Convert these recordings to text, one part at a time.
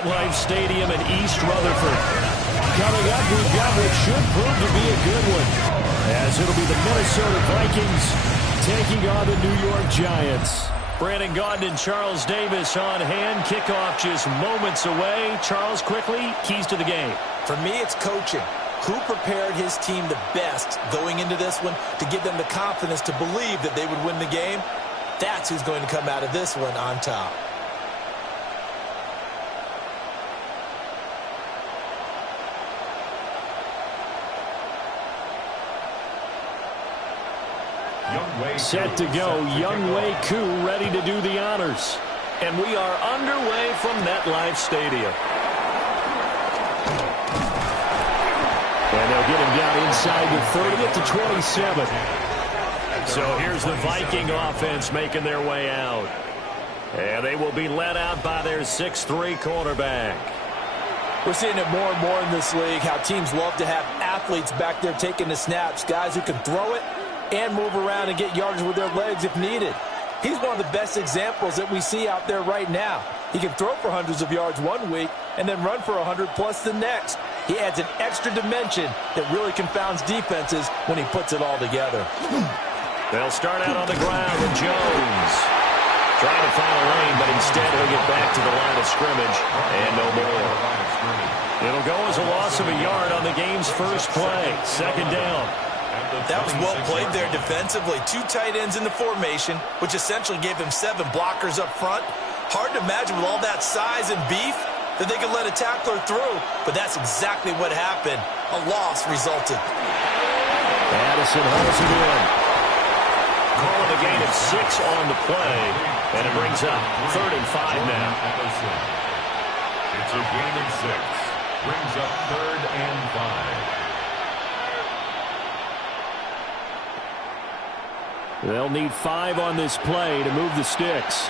MetLife Stadium in East Rutherford. Coming up, we've got what should prove to be a good one, as it'll be the Minnesota Vikings taking on the New York Giants. Brandon Gaudin and Charles Davis on hand. Kickoff just moments away. Charles, quickly, keys to the game. For me, it's coaching. Who prepared his team the best going into this one to give them the confidence to believe that they would win the game? That's who's going to come out of this one on top. Set to go, Younghoe Koo ready to do the honors. And we are underway from MetLife Stadium. And they'll get him down inside the 30 at the 27. So here's the Viking offense making their way out. And they will be led out by their 6'3" quarterback. We're seeing it more and more in this league, how teams love to have athletes back there taking the snaps, guys who can throw it and move around and get yardage with their legs if needed. He's one of the best examples that we see out there right now. He can throw for hundreds of yards one week and then run for 100+ the next. He adds an extra dimension that really confounds defenses when he puts it all together. They'll start out on the ground with Jones. Trying to find a lane, but instead he'll get back to the line of scrimmage and no more. It'll go as a loss of a yard on the game's first play. Second down. That was well played there defensively. 2 tight ends in the formation, which essentially gave him 7 blockers up front. Hard to imagine with all that size and beef that they could let a tackler through, but that's exactly what happened. A loss resulted. Addison holds it in. Calling a gain of 6 on the play, and it brings up 3rd and 5 now. It's a gain of 6. Brings up 3rd and 5. They'll need 5 on this play to move the sticks.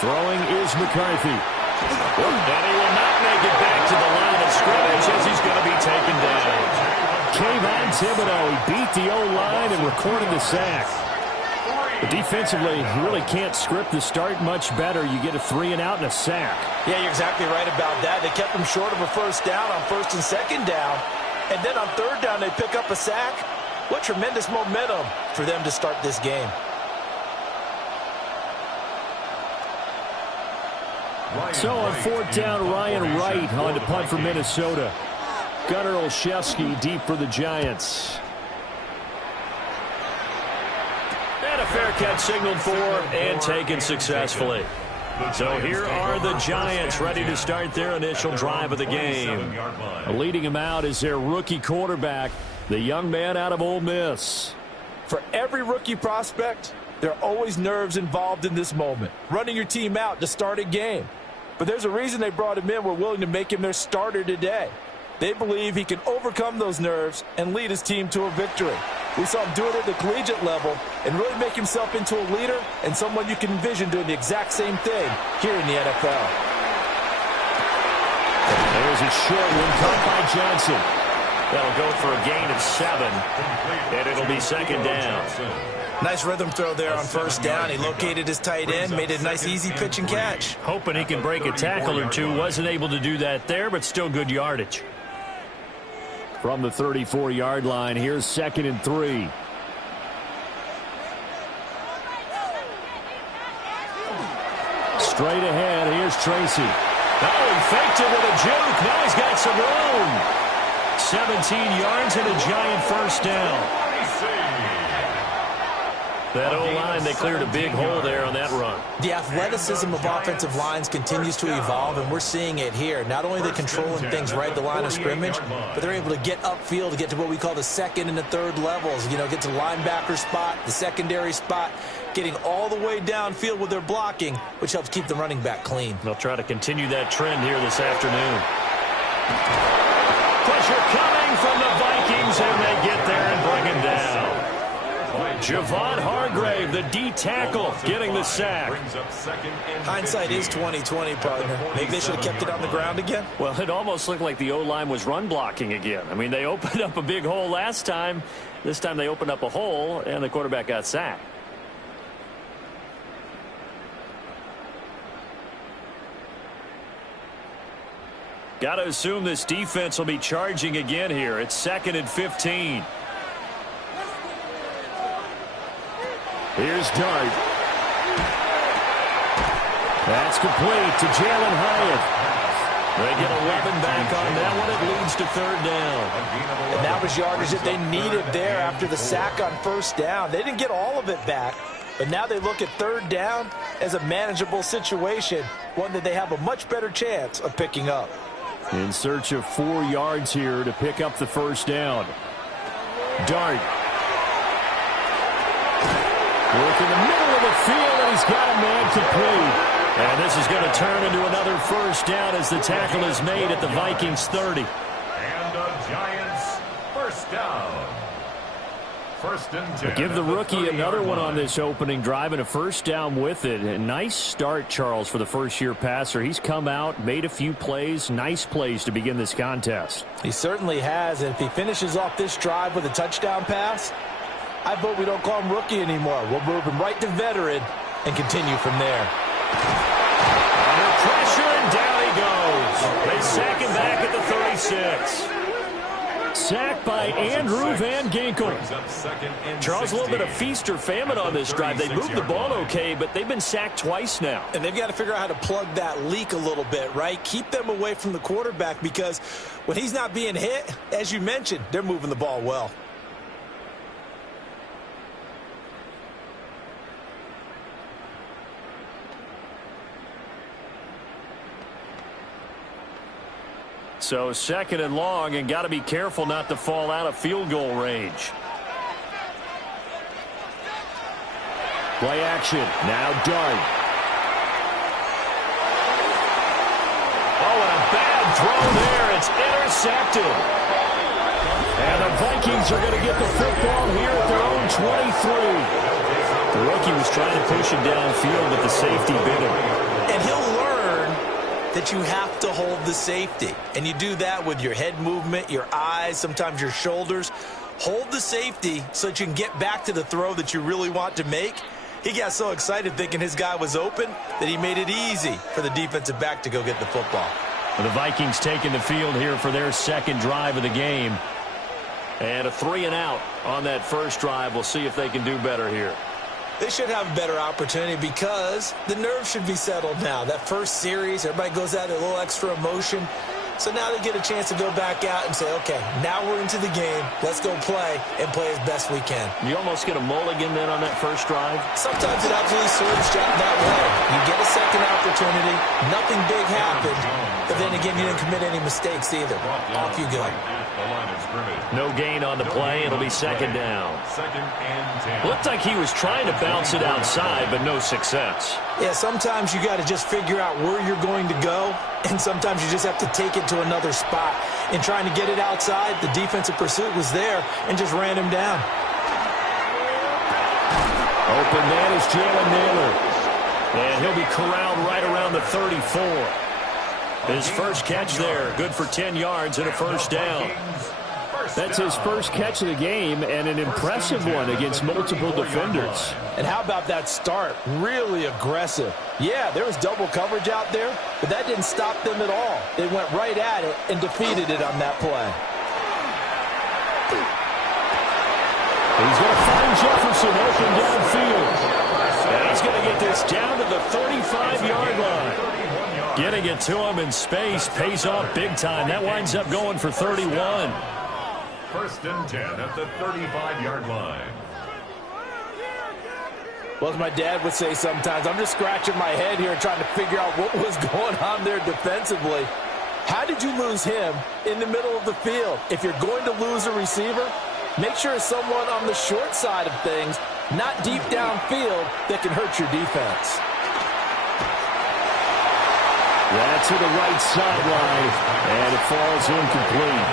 Throwing is McCarthy. And he will not make it back to the line of scrimmage as he's going to be taken down. Kayvon Thibodeau, he beat the O-line and recorded the sack. But defensively, you really can't script the start much better. You get a 3 and out and a sack. Yeah, you're exactly right about that. They kept him short of a first down on 1st and 2nd down. And then on 3rd down, they pick up a sack. What tremendous momentum for them to start this game. So on 4th down, Ryan Wright on to punt for Minnesota. Gunnar Olszewski deep for the Giants. And a fair catch signaled for and taken successfully. So here are the Giants ready to start their initial drive of the game. Leading them out is their rookie quarterback, the young man out of Ole Miss. For every rookie prospect, there are always nerves involved in this moment. Running your team out to start a game. But there's a reason they brought him in. We're willing to make him their starter today. They believe he can overcome those nerves and lead his team to a victory. We saw him do it at the collegiate level and really make himself into a leader and someone you can envision doing the exact same thing here in the NFL. There's a short one caught by Johnson. That'll go for a gain of 7, and it'll be 2nd down. Nice rhythm throw there on 1st down. He located his tight end, made a nice easy pitch and catch. Hoping he can break a tackle or two. Wasn't able to do that there, but still good yardage. From the 34-yard line, here's 2nd and 3. Straight ahead, here's Tracy. Oh, he faked it with a juke. Now he's got some room. 17 yards and a giant first down. That O-line, they cleared a big hole there on that run. The athleticism of offensive lines continues to evolve, and we're seeing it here. Not only are they controlling things right at the line of scrimmage, but they're able to get upfield to get to what we call the 2nd and the 3rd levels. You know, get to the linebacker spot, the secondary spot, getting all the way downfield with their blocking, which helps keep the running back clean. They'll try to continue that trend here this afternoon. Pressure coming from the Vikings, and they get there and bring him down. Javon Hargrave, the D tackle, getting the sack. Hindsight is 20/20, partner. Maybe they should have kept it on the ground again. Well, it almost looked like the O-line was run blocking again. I mean, they opened up a big hole last time. This time they opened up a hole, and the quarterback got sacked. Got to assume this defense will be charging again here. It's 2nd and 15. Here's Dart. That's complete to Jalen Hyatt. They get 11 back on that one. It leads to 3rd down. And that was yardage that they needed there after the sack on 1st down. They didn't get all of it back, but now they look at 3rd down as a manageable situation, one that they have a much better chance of picking up. In search of 4 yards here to pick up the 1st down. Dart. Work in the middle of the field, and he's got a man complete. And this is going to turn into another 1st down as the tackle is made at the Vikings 30. And the Giants 1st down. 1st and 10. Give the rookie another one on this opening drive and a 1st down with it. A nice start, Charles, for the first-year passer. He's come out, made a few plays, nice plays to begin this contest. He certainly has, and if he finishes off this drive with a touchdown pass, I vote we don't call him rookie anymore. We'll move him right to veteran and continue from there. Under pressure, and down he goes. They sack him back at the 36. Sacked by Andrew Van Ginkel. Charles, a little bit of feast or famine on this drive. They moved the ball okay, but they've been sacked twice now. And they've got to figure out how to plug that leak a little bit, right? Keep them away from the quarterback, because when he's not being hit, as you mentioned, they're moving the ball well. So 2nd and long, and got to be careful not to fall out of field goal range. Play action. Now Dart. Oh, and a bad throw there. It's intercepted. And the Vikings are going to get the football here at their own 23. The rookie was trying to push him downfield, but the safety bit him. And he'll learn that you have to hold the safety. And you do that with your head movement, your eyes, sometimes your shoulders. Hold the safety so that you can get back to the throw that you really want to make. He got so excited thinking his guy was open that he made it easy for the defensive back to go get the football. The Vikings taking the field here for their 2nd drive of the game. And a 3-and-out on that 1st drive. We'll see if they can do better here. They should have a better opportunity because the nerves should be settled now. That first series, everybody goes out with a little extra emotion. So now they get a chance to go back out and say, okay, now we're into the game. Let's go play and play as best we can. You almost get a mulligan then on that 1st drive? Sometimes it absolutely serves that way. You get a 2nd opportunity. Nothing big happened. But then again, you didn't commit any mistakes either. Off you go. No gain on the play. It'll be 2nd down. 2nd and 10. Looked like he was trying to bounce it outside, but no success. Yeah, sometimes you got to just figure out where you're going to go, and sometimes you just have to take it to another spot. In trying to get it outside, the defensive pursuit was there and just ran him down. Open man is Jalen Naylor. And he'll be corralled right around the 34. His first catch there, good for 10 yards and a 1st down. That's his first catch of the game, and an impressive one against multiple defenders. And how about that start? Really aggressive. Yeah, there was double coverage out there, but that didn't stop them at all. They went right at it and defeated it on that play. He's going to find Jefferson open downfield. And he's going to get this down to the 35-yard line. Getting it to him in space pays off big time. That winds up going for 31. 1st and 10 at the 35-yard line. Well, as my dad would say sometimes, I'm just scratching my head here trying to figure out what was going on there defensively. How did you lose him in the middle of the field? If you're going to lose a receiver, make sure it's someone on the short side of things, not deep downfield, that can hurt your defense. That's to the right sideline, and it falls incomplete.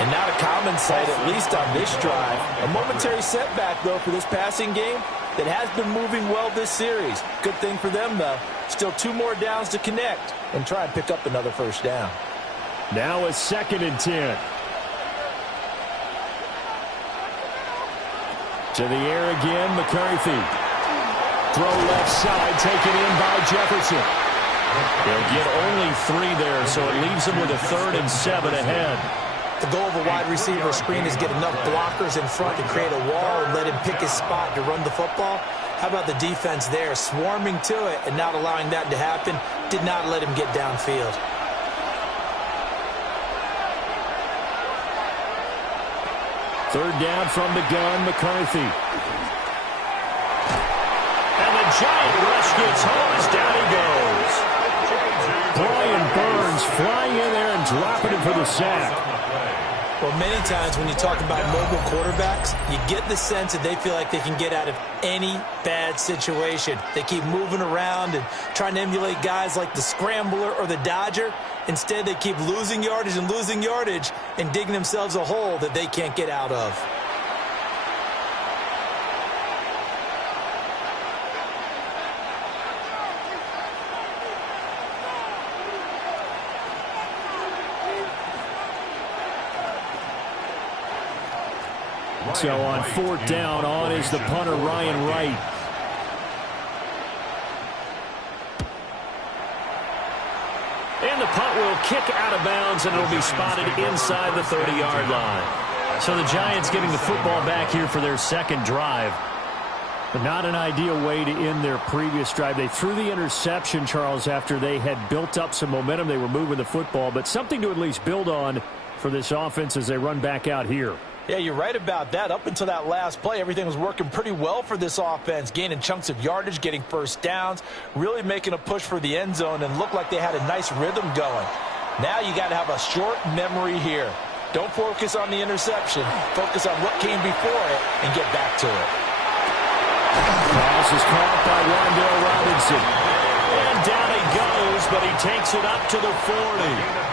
And not a common sight, at least on this drive. A momentary setback, though, for this passing game that has been moving well this series. Good thing for them, though. Still 2 more downs to connect and try and pick up another 1st down. Now a 2nd and 10. To the air again, McCarthy. Throw left side, taken in by Jefferson. They'll get only 3 there, so it leaves them with a 3rd and 7 ahead. The goal of a wide receiver screen is get enough blockers in front to create a wall and let him pick his spot to run the football. How about the defense there, swarming to it and not allowing that to happen? Did not let him get downfield. Third down from the gun, McCarthy. And the giant rush gets home as down he goes. Brian Burns flying in there and dropping him for the sack. Well, many times when you talk about mobile quarterbacks, you get the sense that they feel like they can get out of any bad situation. They keep moving around and trying to emulate guys like the Scrambler or the Dodger. Instead, they keep losing yardage and digging themselves a hole that they can't get out of. So on 4th down, on is the punter, Ryan Wright. And the punt will kick out of bounds, and it'll be spotted inside the 30-yard line. So the Giants getting the football back here for their second drive. But not an ideal way to end their previous drive. They threw the interception, Charles, after they had built up some momentum. They were moving the football, but something to at least build on for this offense as they run back out here. Yeah, you're right about that. Up until that last play, everything was working pretty well for this offense, gaining chunks of yardage, getting first downs, really making a push for the end zone, and looked like they had a nice rhythm going. Now you got to have a short memory here. Don't focus on the interception. Focus on what came before it and get back to it. Pass is caught by Wan'Dale Robinson. And down he goes, but he takes it up to the 40.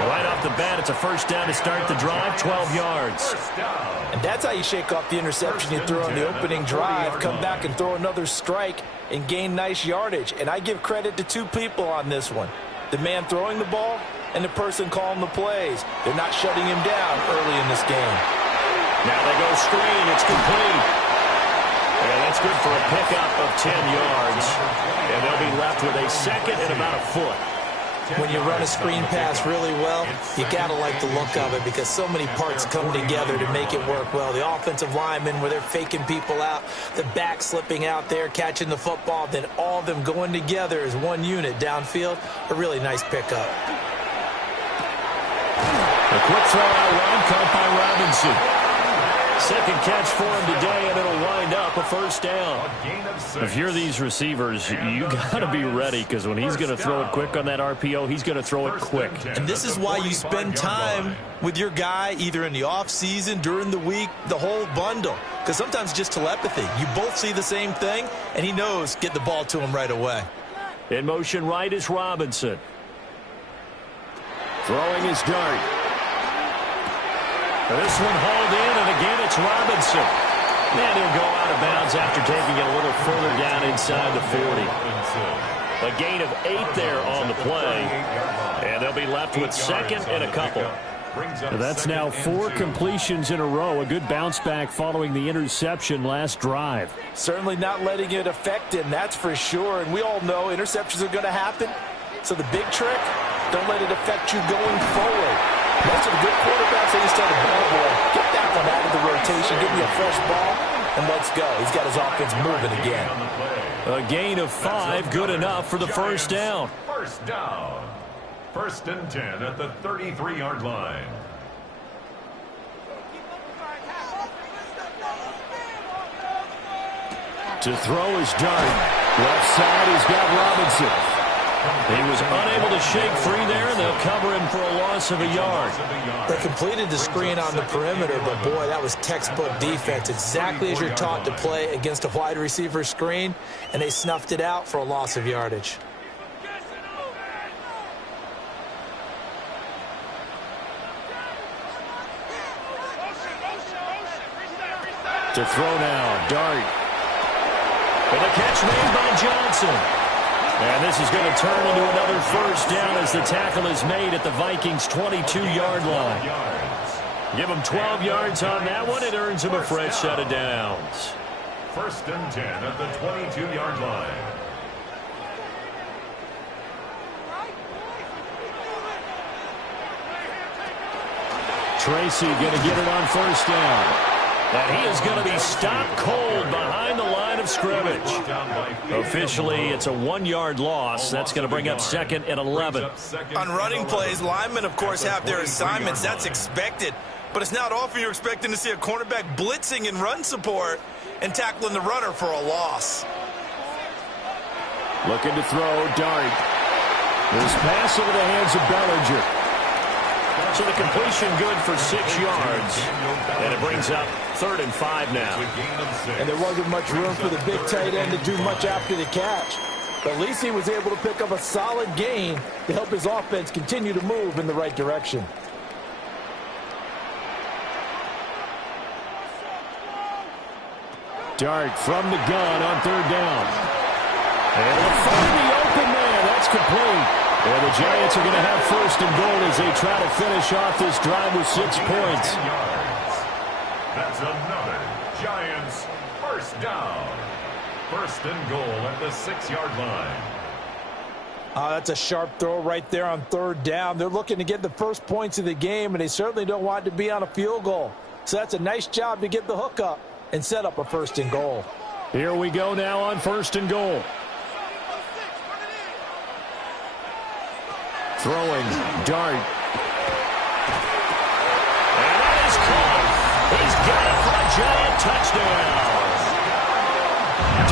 Right off the bat, it's a first down to start the drive, 12 yards. And that's how you shake off the interception you threw on the opening drive, come back and throw another strike and gain nice yardage. And I give credit to 2 people on this one. The man throwing the ball and the person calling the plays. They're not shutting him down early in this game. Now they go screen. It's complete. And that's good for a pickup of 10 yards. And they'll be left with a second and about a foot. When you run a screen pass really well, you got to like the look of it because so many parts come together to make it work well. The offensive linemen, where they're faking people out, the back slipping out there, catching the football, then all of them going together as one unit downfield. A really nice pickup. A quick throw out run caught by Robinson. Second catch for him today, and it'll wind up a first down. If you're these receivers, you got to be ready because when he's going to throw it quick on that RPO, he's going to throw it quick. And this is why you spend time with your guy either in the offseason, during the week, the whole bundle. Because sometimes just telepathy. You both see the same thing, and he knows get the ball to him right away. In motion right is Robinson. Throwing his dart. This one hauled in, and again it's Robinson. And he'll go out of bounds after taking it a little further down inside the 40. A gain of 8 there on the play. And they'll be left with second and a couple. That's now 4 completions in a row. A good bounce back following the interception last drive. Certainly not letting it affect him, that's for sure. And we all know interceptions are going to happen. So the big trick, don't let it affect you going forward. Most of the good quarterbacks, they just tell the ball boy, get that one out of the rotation, give me a fresh ball, and let's go. He's got his offense moving again. A gain of 5, good enough for the first down. First down. 1st and 10 at the 33-yard line. To throw his dart. Left side, he's got Robinson. He was unable to shake free there, and they'll cover him for a loss of a yard. They completed the screen on the perimeter, but boy, that was textbook defense. Exactly as you're taught to play against a wide receiver screen, and they snuffed it out for a loss of yardage. To throw now, dart. And a catch made by Johnson. And this is going to turn into another first down as the tackle is made at the Vikings' 22-yard line. Give them 12 yards on that one. It earns them a fresh set of downs. 1st and 10 at the 22-yard line. Tracy going to get it on first down. And he is going to be stopped cold behind the line of scrimmage. Officially, it's a 1-yard loss. That's going to bring up second and 11. On running plays, linemen, of course, have their assignments. That's expected. But it's not often you're expecting to see a cornerback blitzing in run support and tackling the runner for a loss. Looking to throw, Dart. This pass into the hands of Bellinger. So the completion good for 6 yards. And it brings up 3rd and 5 now. And there wasn't much room for the big tight end to do much after the catch. But at least he was able to pick up a solid gain to help his offense continue to move in the right direction. Dart from the gun on 3rd down. And they'll find the open man. That's complete. And the Giants are going to have 1st and goal as they try to finish off this drive with 6 points. That's another Giants 1st down. 1st and goal at the 6-yard line. That's a sharp throw right there on 3rd down. They're looking to get the first points of the game, and they certainly don't want it to be on a field goal. So that's a nice job to get the hook up and set up a 1st and goal. Here we go now on 1st and goal. Throwing, Dart. And that is caught. He's got it for a Giant touchdown.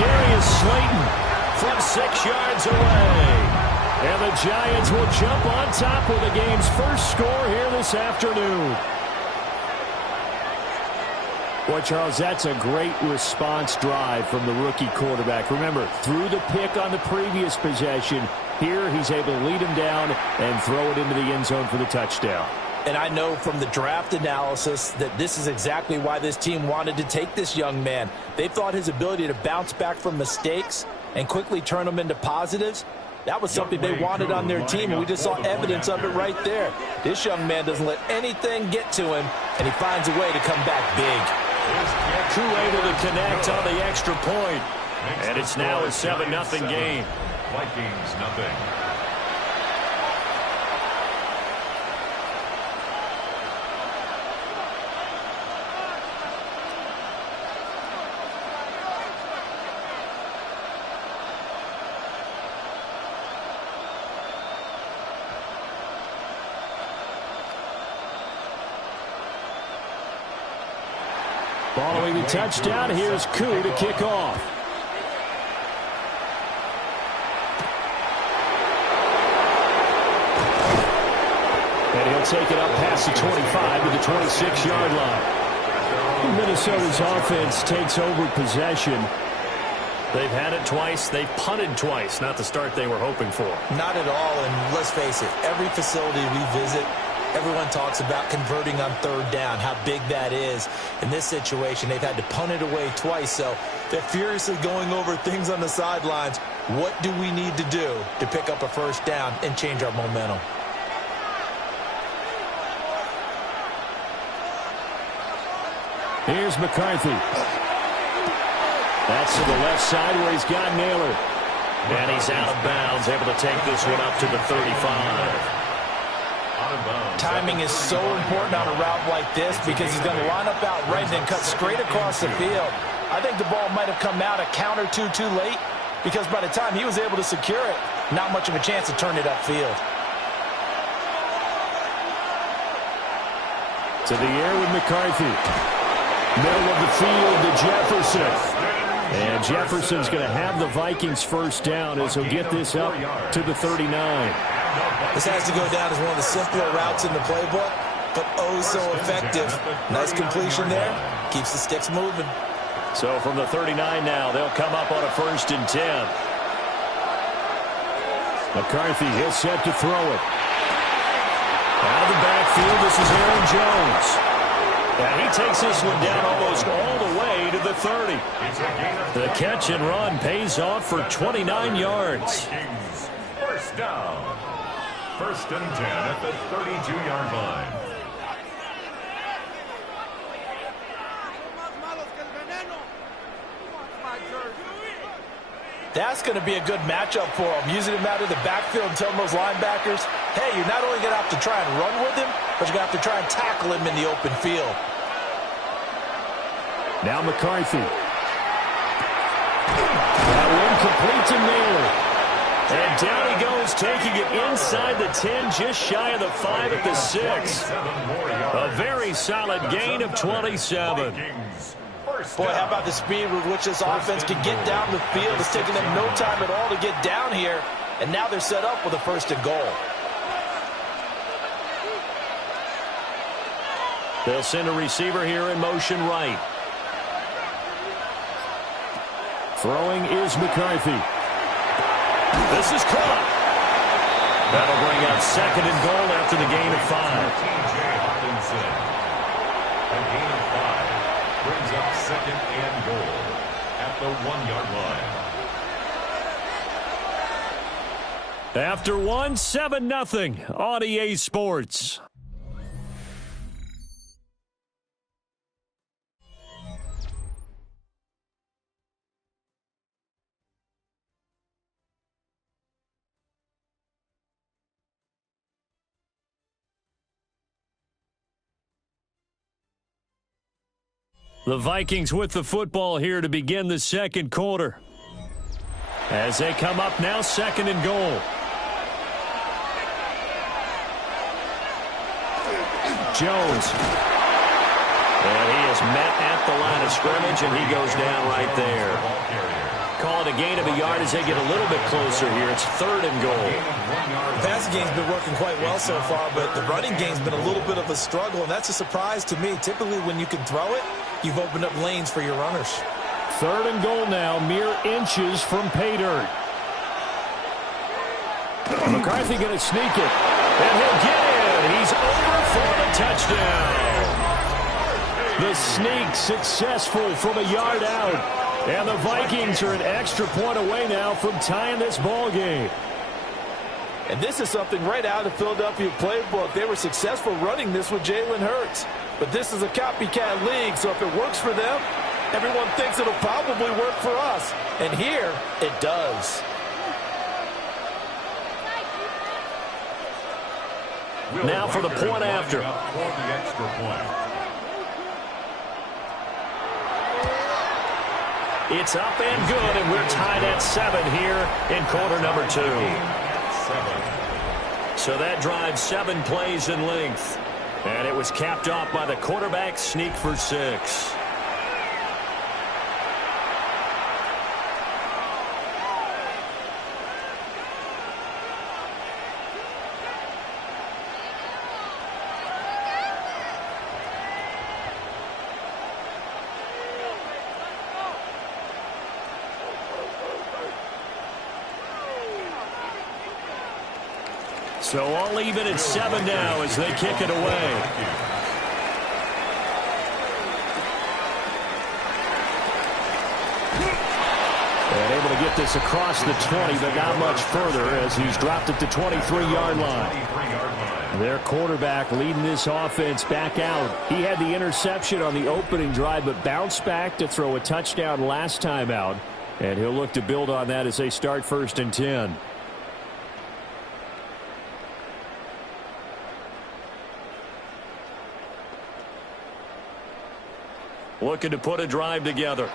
Darius Slayton from 6 yards away. And the Giants will jump on top with the game's first score here this afternoon. Boy, Charles, that's a great response drive from the rookie quarterback. Remember, threw the pick on the previous possession. Here, he's able to lead him down and throw it into the end zone for the touchdown. And I know from the draft analysis that this is exactly why this team wanted to take this young man. They thought his ability to bounce back from mistakes and quickly turn them into positives, that was something they wanted on their team, and we just saw evidence of it right there. This young man doesn't let anything get to him, and he finds a way to come back big. Crew able to connect on the extra point. And it's now a 7-0 game. Vikings nothing. Following the touchdown, here's Koo to kick off. And he'll take it up past the 25 to the 26-yard line. Minnesota's offense takes over possession. They've had it twice. They've punted twice. Not the start they were hoping for. Not at all, and let's face it, every facility we visit, everyone talks about converting on 3rd down, how big that is. In this situation, they've had to punt it away twice, so they're furiously going over things on the sidelines. What do we need to do to pick up a 1st down and change our momentum? Here's McCarthy. That's to the left side where he's got Naylor. And he's out of bounds, able to take this one up to the 35. Timing is so important on a route like this because he's going to line up out right and then cut straight across the field. I think the ball might have come out a count or two too late because by the time he was able to secure it, not much of a chance to turn it upfield. To the air with McCarthy. Middle of the field to Jefferson. And Jefferson's going to have the Vikings 1st down as he'll get this up to the 39. This has to go down as one of the simpler routes in the playbook, but oh so effective. Nice completion there. Keeps the sticks moving. So from the 39 now, they'll come up on a 1st and 10. McCarthy, he'll set to throw it. Out of the backfield, this is Aaron Jones. And he takes this one down almost all the way to the 30. The catch and run pays off for 29 yards. 1st down. 1st and 10 at the 32-yard line. That's going to be a good matchup for him, using him out of the backfield and telling those linebackers, hey, you're not only going to have to try and run with him, but you're going to have to try and tackle him in the open field. Now McCarthy. That one complete to Naylor. And down he goes, taking it inside the 10, just shy of the 5 at the 6. A very solid gain of 27. Boy, how about the speed with which this offense can get down the field? It's taking them no time at all to get down here. And now they're set up with a 1st and goal. They'll send a receiver here in motion right. Throwing is McCarthy. This is caught. That'll bring up 2nd and goal after the gain of 5. A gain of 5 brings up 2nd and goal at the 1-yard line. After 1, 7-0 on EA Sports. The Vikings with the football here to begin the 2nd quarter. As they come up now, 2nd and goal. Jones. And he is met at the line of scrimmage, and he goes down right there. Call it a gain of a yard as they get a little bit closer here. It's 3rd and goal. The passing game's been working quite well so far, but the running game's been a little bit of a struggle, and that's a surprise to me. Typically, when you can throw it, you've opened up lanes for your runners. 3rd and goal now, mere inches from pay dirt. McCarthy going to sneak it, and he'll get in. He's over for the touchdown. The sneak successful from a yard out. And the Vikings are an extra point away now from tying this ball game. And this is something right out of the Philadelphia playbook. They were successful running this with Jalen Hurts. But this is a copycat league, so if it works for them, everyone thinks it'll probably work for us. And here, it does. Now for the point after. For the extra point. It's up and good, and we're tied at 7 here in quarter number 2. So that drives 7 plays in length. And it was capped off by the quarterback sneak for 6. So all even at 7 now as they kick it away. And able to get this across the 20, but not much further as he's dropped it to 23-yard line. Their quarterback leading this offense back out. He had the interception on the opening drive, but bounced back to throw a touchdown last time out. And he'll look to build on that as they start 1st and 10. Looking to put a drive together.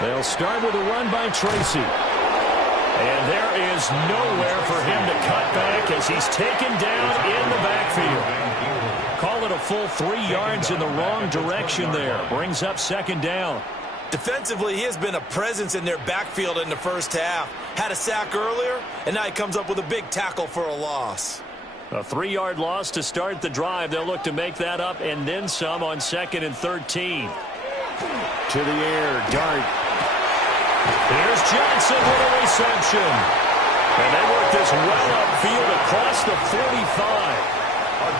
They'll start with a run by Tracy. And there is nowhere for him to cut back as he's taken down in the backfield. Call it a full 3 yards in the wrong direction there. Brings up 2nd down. Defensively, he has been a presence in their backfield in the first half. Had a sack earlier, and now he comes up with a big tackle for a loss. A 3-yard loss to start the drive. They'll look to make that up and then some on 2nd and 13. To the air, Dart. Here's Johnson with a reception. And they work this well upfield across the 45.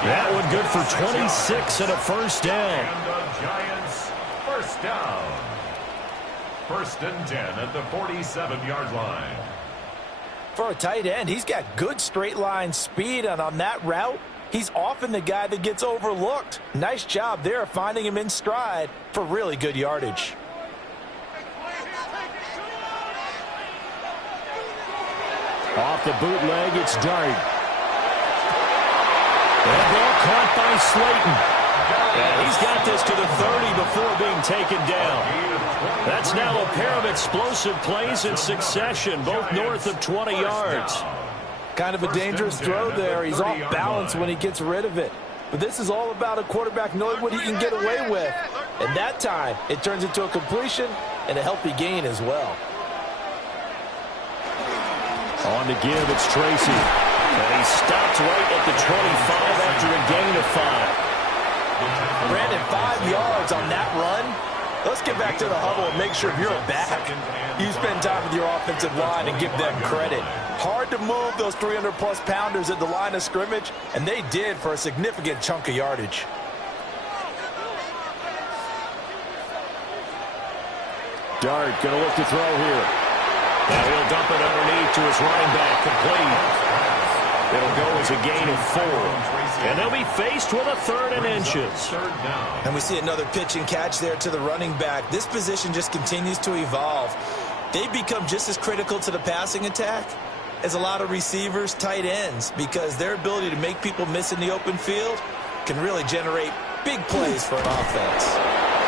That one good for 26 and a 1st down. And the Giants, 1st down. 1st and 10 at the 47-yard line. For a tight end, he's got good straight line speed, and on that route, He's often the guy that gets overlooked. Nice job there finding him in stride for really good yardage. Off the bootleg, it's Dart. And ball caught by Slayton. And he's got this to the 30 before being taken down. That's now a pair of explosive plays in succession, both north of 20 yards. Kind of a dangerous throw there. He's off balance when he gets rid of it. But this is all about a quarterback knowing what he can get away with. And that time, it turns into a completion and a healthy gain as well. On the give, it's Tracy. And he stopped right at the 25 after a gain of 5. Brandon, 5 yards on that run. Let's get back to the huddle and make sure you're back. You spend time with your offensive line and give them credit. Hard to move those 300-plus pounders at the line of scrimmage, and they did for a significant chunk of yardage. Dart going to look to throw here. Now he'll dump it underneath to his running back, complete. It'll go as a gain of 4. And they'll be faced with a 3rd and inches. And we see another pitch and catch there to the running back. This position just continues to evolve. They become just as critical to the passing attack as a lot of receivers, tight ends, because their ability to make people miss in the open field can really generate big plays for an offense.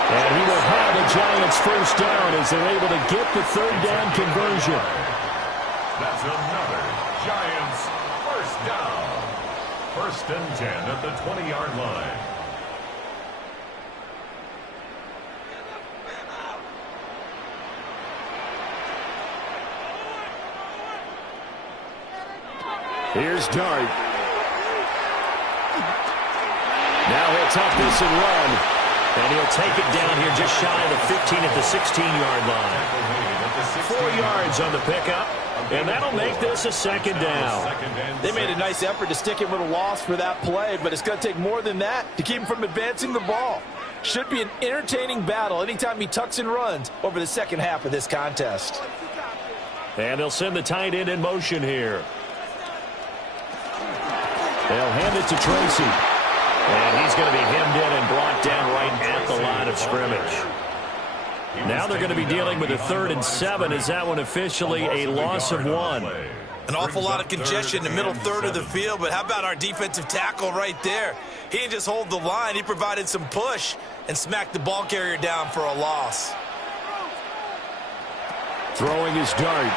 And he will have the Giants first down as they're able to get the 3rd down conversion. That's another Giants first down. 1st and 10 at the 20-yard line. Here's Dart. Now he'll tuck this and run. And he'll take it down here just shy of the 15 at the 16-yard line. 4 yards on the pickup. And that'll make this a 2nd down. They made a nice effort to stick him with a loss for that play, but it's going to take more than that to keep him from advancing the ball. Should be an entertaining battle anytime he tucks and runs over the second half of this contest. And they'll send the tight end in motion here. They'll hand it to Tracy. And he's going to be hemmed in and brought down right at the line of scrimmage. Now they're going to be dealing with a 3rd and 7. Is that one officially a loss of 1? An awful lot of congestion in the middle third of the field, but how about our defensive tackle right there? He didn't just hold the line. He provided some push and smacked the ball carrier down for a loss. Throwing his Dart.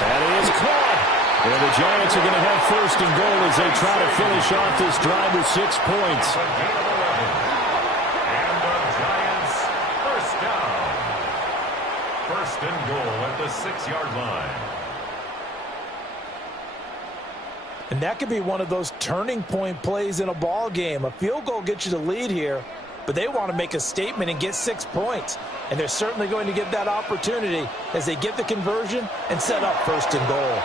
That is caught. And the Giants are going to have 1st and goal as they try to finish off this drive with 6 points. And goal at the 6-yard line. And that could be one of those turning point plays in a ball game. A field goal gets you the lead here, but they want to make a statement and get 6 points. And they're certainly going to get that opportunity as they get the conversion and set up 1st and goal.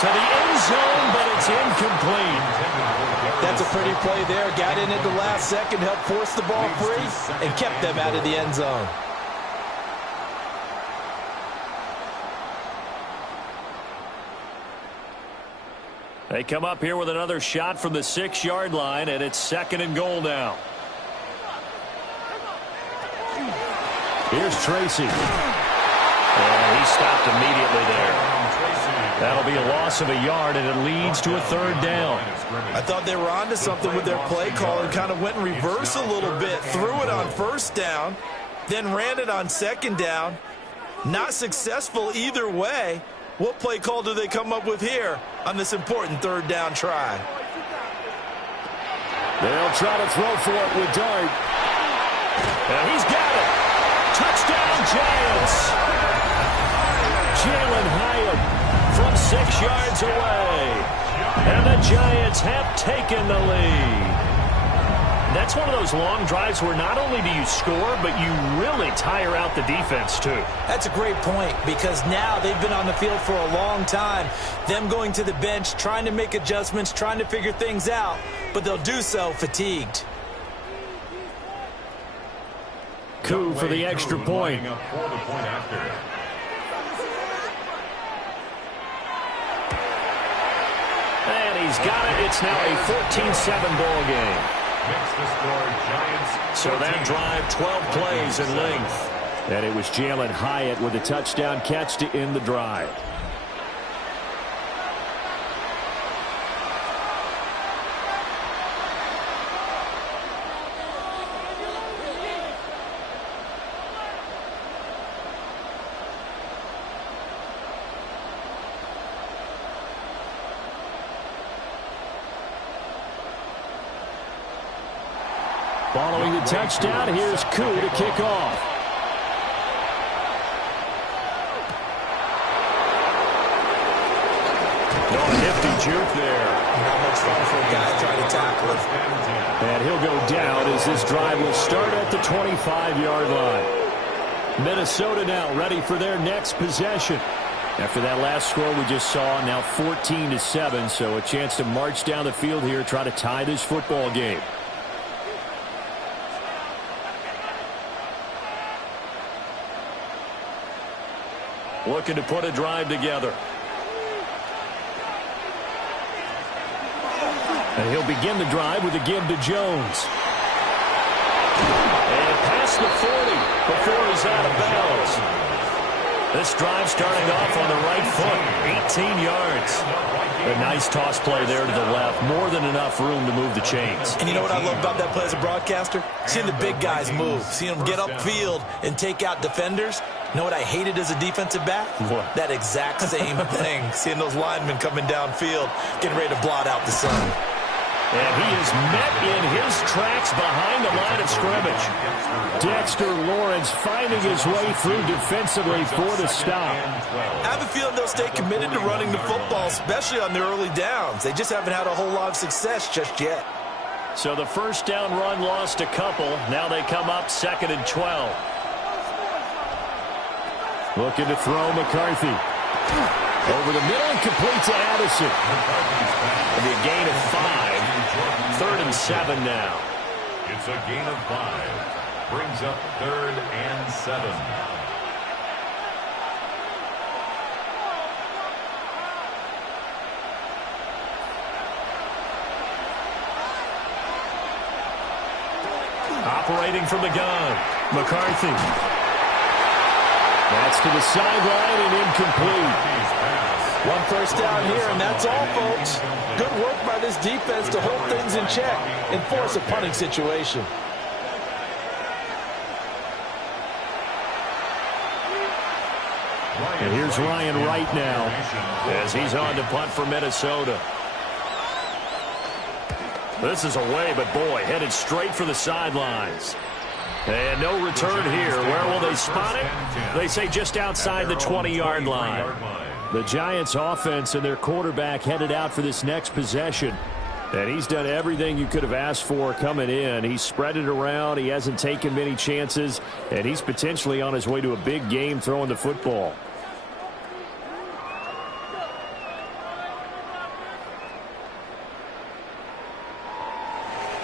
To the end zone, but it's incomplete. That's a pretty play there. Got in at the last second, helped force the ball free, and kept them out of the end zone. They come up here with another shot from the 6-yard line, and it's 2nd and goal now. Here's Tracy. And he stopped immediately there. That'll be a loss of a yard, and it leads to a 3rd down. I thought they were onto something with their play call and kind of went in reverse a little bit. Threw it on 1st down, then ran it on 2nd down. Not successful either way. What play call do they come up with here on this important 3rd down try? They'll try to throw for it with Dart. And he's got it. Touchdown, Giants. Jalen Hyatt from 6 yards away. And the Giants have taken the lead. That's one of those long drives where not only do you score, but you really tire out the defense, too. That's a great point, because now they've been on the field for a long time. Them going to the bench, trying to make adjustments, trying to figure things out, but they'll do so fatigued. Coup for the extra point. he's got it. It's now a 14-7 ball game. Makes the score Giants. So that drive, 12 plays in length. And it was Jalen Hyatt with a touchdown catch to end the drive. Following the touchdown, here's Koo to kick off. No nifty juke there. Not much fun for a guy trying to tackle it. And he'll go down as this drive will start at the 25-yard line. Minnesota now ready for their next possession. After that last score we just saw, now 14-7, so a chance to march down the field here, try to tie this football game. Looking to put a drive together. And he'll begin the drive with a give to Jones. And past the 40 before he's out of bounds. This drive starting off on the right foot, 18 yards. A nice toss play there to the left. More than enough room to move the chains. And you know what I love about that play as a broadcaster? Seeing the big guys move. Seeing them get upfield and take out defenders. You know what I hated as a defensive back? What? That exact same thing. Seeing those linemen coming downfield, getting ready to blot out the sun. And he is met in his tracks behind the line of scrimmage. Dexter Lawrence finding his way through defensively for the stop. I have a feeling they'll stay committed to running the football, especially on their early downs. They just haven't had a whole lot of success just yet. So the first down run lost a couple. Now they come up 2nd and 12. Looking to throw McCarthy. Over the middle and complete to Addison. It'll be a gain of 5. 3rd and 7 now. It's a gain of 5. Brings up 3rd and 7. Operating from the gun. McCarthy. That's to the sideline and incomplete. One first down here, and that's all, folks. Good work by this defense to hold things in check and force a punting situation. And here's Ryan Wright now as he's on to punt for Minnesota. This is away, but boy, headed straight for the sidelines. And no return here. Where will they spot it? They say just outside the 20-yard line. The Giants offense and their quarterback headed out for this next possession. And he's done everything you could have asked for coming in. He's spread it around. He hasn't taken many chances. And he's potentially on his way to a big game throwing the football.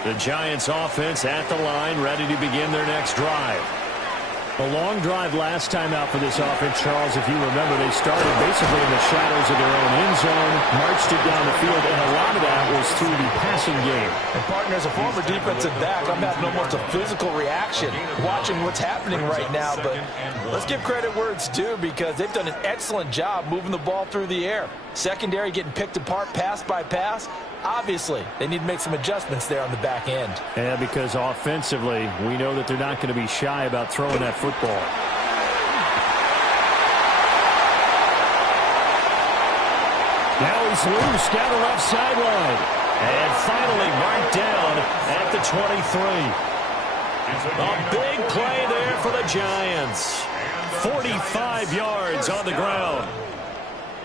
The Giants offense at the line, ready to begin their next drive. A long drive last time out for this offense, Charles. If you remember, they started basically in the shadows of their own end zone, marched it down the field, and a lot of that was through the passing game. And, partner, as a former defensive back, I'm having almost a physical reaction watching what's happening right now. But let's give credit where it's due because they've done an excellent job moving the ball through the air. Secondary getting picked apart pass by pass. Obviously, they need to make some adjustments there on the back end. Yeah, because offensively, we know that they're not going to be shy about throwing that football. Now he's loose down the left sideline. And finally marked down at the 23. A big play there for the Giants. 45 yards on the ground.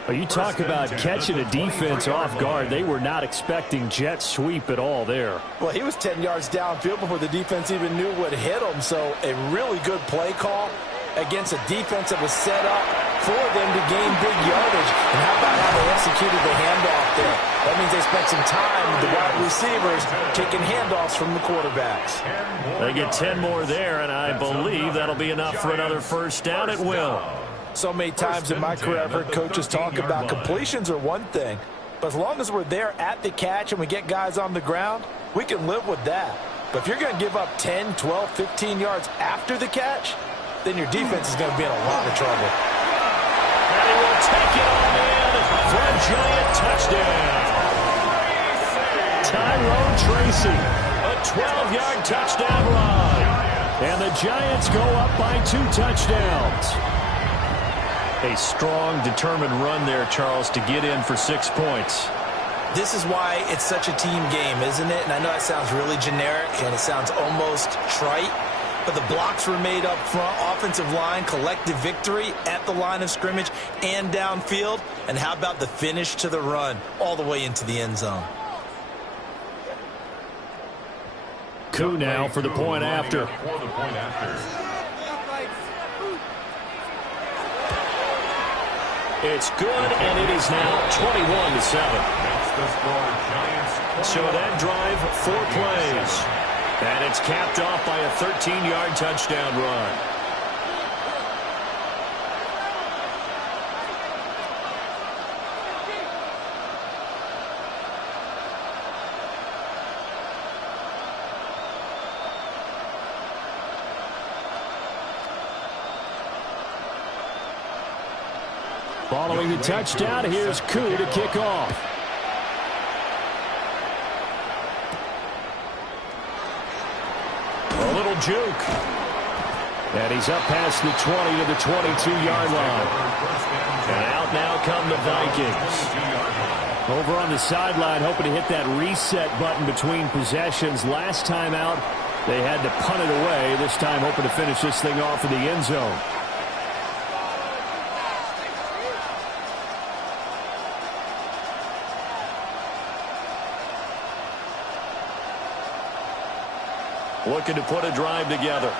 You talk about catching a defense off guard. They were not expecting jet sweep at all there. Well, he was 10 yards downfield before the defense even knew what hit him. So a really good play call against a defense that was set up for them to gain big yardage. And how about how they executed the handoff there? That means they spent some time with the wide receivers kicking handoffs from the quarterbacks. They get 10 more there, and I believe that'll be enough for another first down at will. So many times in my career I've heard coaches talk about completions are one thing, But as long as we're there at the catch and we get guys on the ground, we can live with that. But if you're going to give up 10, 12, 15 yards after the catch, then your defense is going to be in a lot of trouble. And he will take it on in for a Giant touchdown. Tyrone Tracy, a 12-yard touchdown run. And the Giants go up by 2 touchdowns. A strong, determined run there, Charles, to get in for 6 points. This is why it's such a team game, isn't it? And I know that sounds really generic and it sounds almost trite, but the blocks were made up front, offensive line, collective victory at the line of scrimmage and downfield. And how about the finish to the run all the way into the end zone? Koo now for the point after. It's good, and it is now 21-7. So that drive, 4 plays. And it's capped off by a 13-yard touchdown run. Following the touchdown, here's Koo to kick off. A little juke. And he's up past the 20 to the 22-yard line. And out now come the Vikings. Over on the sideline, hoping to hit that reset button between possessions. Last time out, they had to punt it away. This time hoping to finish this thing off in the end zone. Looking to put a drive together.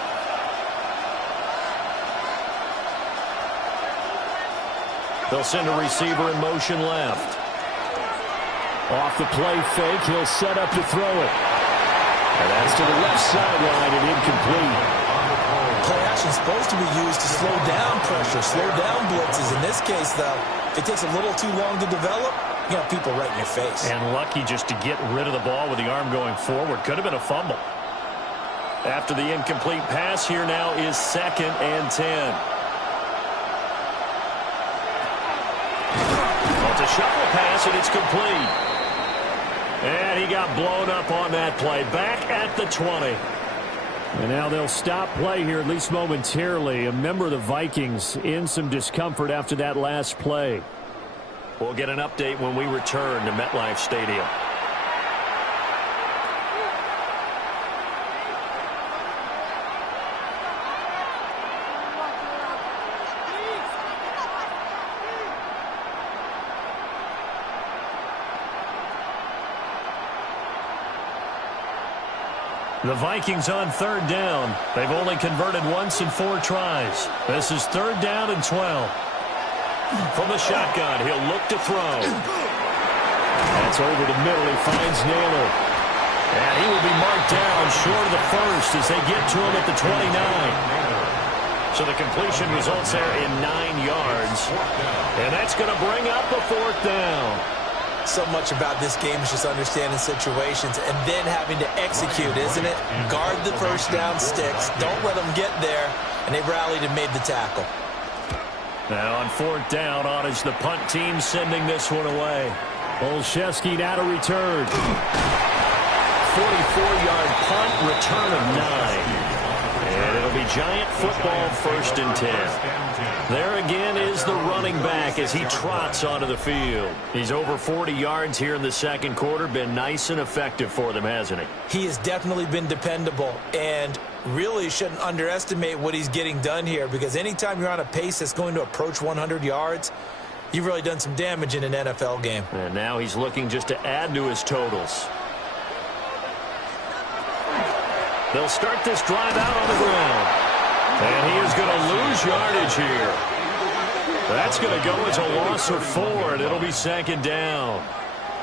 They'll send a receiver in motion left. Off the play fake, he'll set up to throw it. And that's to the left sideline and incomplete. Play action is supposed to be used to slow down pressure, slow down blitzes. In this case, though, if it takes a little too long to develop, you got people right in your face. And lucky just to get rid of the ball with the arm going forward. Could have been a fumble. After the incomplete pass, here now is 2nd and 10. Well, it's a shuffle pass, and it's complete. And he got blown up on that play. Back at the 20. And now they'll stop play here, at least momentarily. A member of the Vikings in some discomfort after that last play. We'll get an update when we return to MetLife Stadium. The Vikings on 3rd down. They've only converted once in 4 tries. This is 3rd down and 12. From the shotgun, he'll look to throw. That's over the middle. He finds Naylor. And he will be marked down short of the first as they get to him at the 29. So the completion results there in 9 yards. And that's going to bring up the 4th down. So much about this game is just understanding situations and then having to execute, isn't it? Guard the first down sticks. Don't let them get there. And they rallied and made the tackle. Now on 4th down, on is the punt team sending this one away. Olszewski now to return. 44-yard punt, return of 9. And it'll be Giant football, 1st and 10. There again is the running back as he trots onto the field. He's over 40 yards here in the 2nd quarter. Been nice and effective for them, hasn't he? He has definitely been dependable, and really shouldn't underestimate what he's getting done here, because anytime you're on a pace that's going to approach 100 yards, you've really done some damage in an NFL game. And now he's looking just to add to his totals. They'll start this drive out on the ground. And he is going to lose yardage here. That's going to go as a loss of 4, and it'll be 2nd down.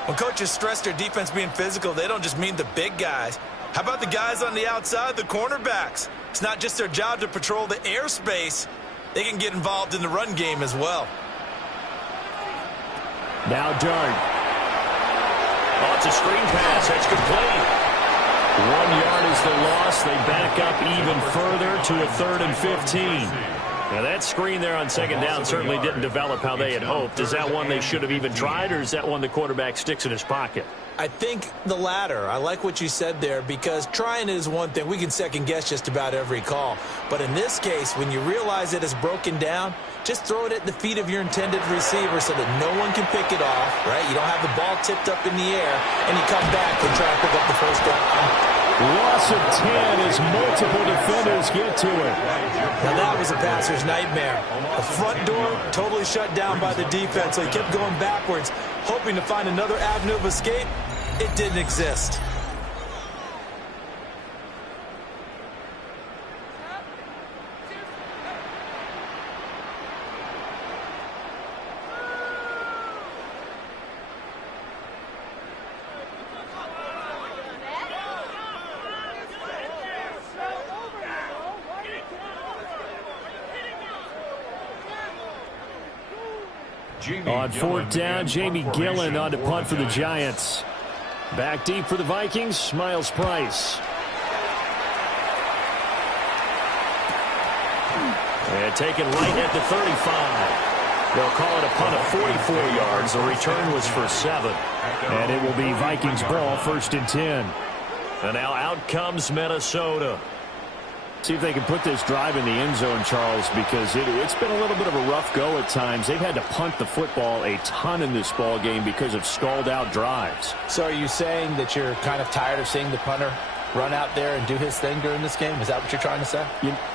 When coaches stress their defense being physical, they don't just mean the big guys. How about the guys on the outside, the cornerbacks? It's not just their job to patrol the airspace. They can get involved in the run game as well. Now Dart. Oh, it's a screen pass. That's complete. 1 yard is the loss. They back up even further to a 3rd and 15. Now, that screen there on second down certainly didn't develop how they had hoped. Is that one they should have even tried, or is that one the quarterback sticks in his pocket? I think the latter. I like what you said there, because trying is one thing. We can second-guess just about every call. But in this case, when you realize it is broken down, just throw it at the feet of your intended receiver so that no one can pick it off, right? You don't have the ball tipped up in the air, and you come back and try to pick up the first down. Loss of 10 as multiple defenders get to it. Now that was a passer's nightmare. The front door totally shut down by the defense, so he kept going backwards, hoping to find another avenue of escape. It didn't exist. On 4th down, Jamie Gillen on to punt for the Giants. Back deep for the Vikings, Miles Price. And taken right at the 35. They'll call it a punt of 44 yards. The return was for 7. And it will be Vikings ball, 1st and 10. And now out comes Minnesota. See if they can put this drive in the end zone, Charles, because it's been a little bit of a rough go at times. They've had to punt the football a ton in this ball game because of stalled-out drives. So are you saying that you're kind of tired of seeing the punter run out there and do his thing during this game? Is that what you're trying to say?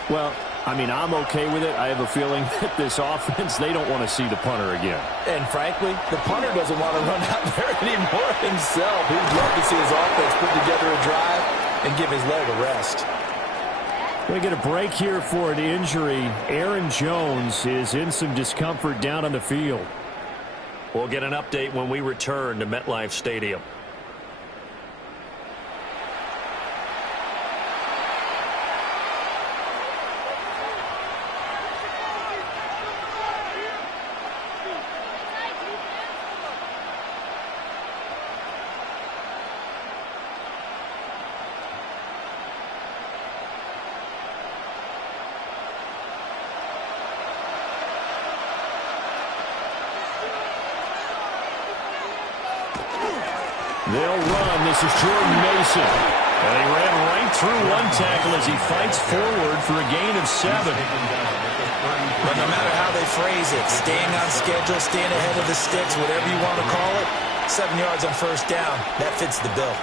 Well, I mean, I'm okay with it. I have a feeling that this offense, they don't want to see the punter again. And frankly, the punter doesn't want to run out there anymore himself. He'd love to see his offense put together a drive and give his leg a rest. We're going to get a break here for an injury. Aaron Jones is in some discomfort down on the field. We'll get an update when we return to MetLife Stadium. They'll run. This is Jordan Mason. And he ran right through one tackle as he fights forward for a gain of 7. But no matter how they phrase it, staying on schedule, staying ahead of the sticks, whatever you want to call it, 7 yards on 1st down, that fits the bill.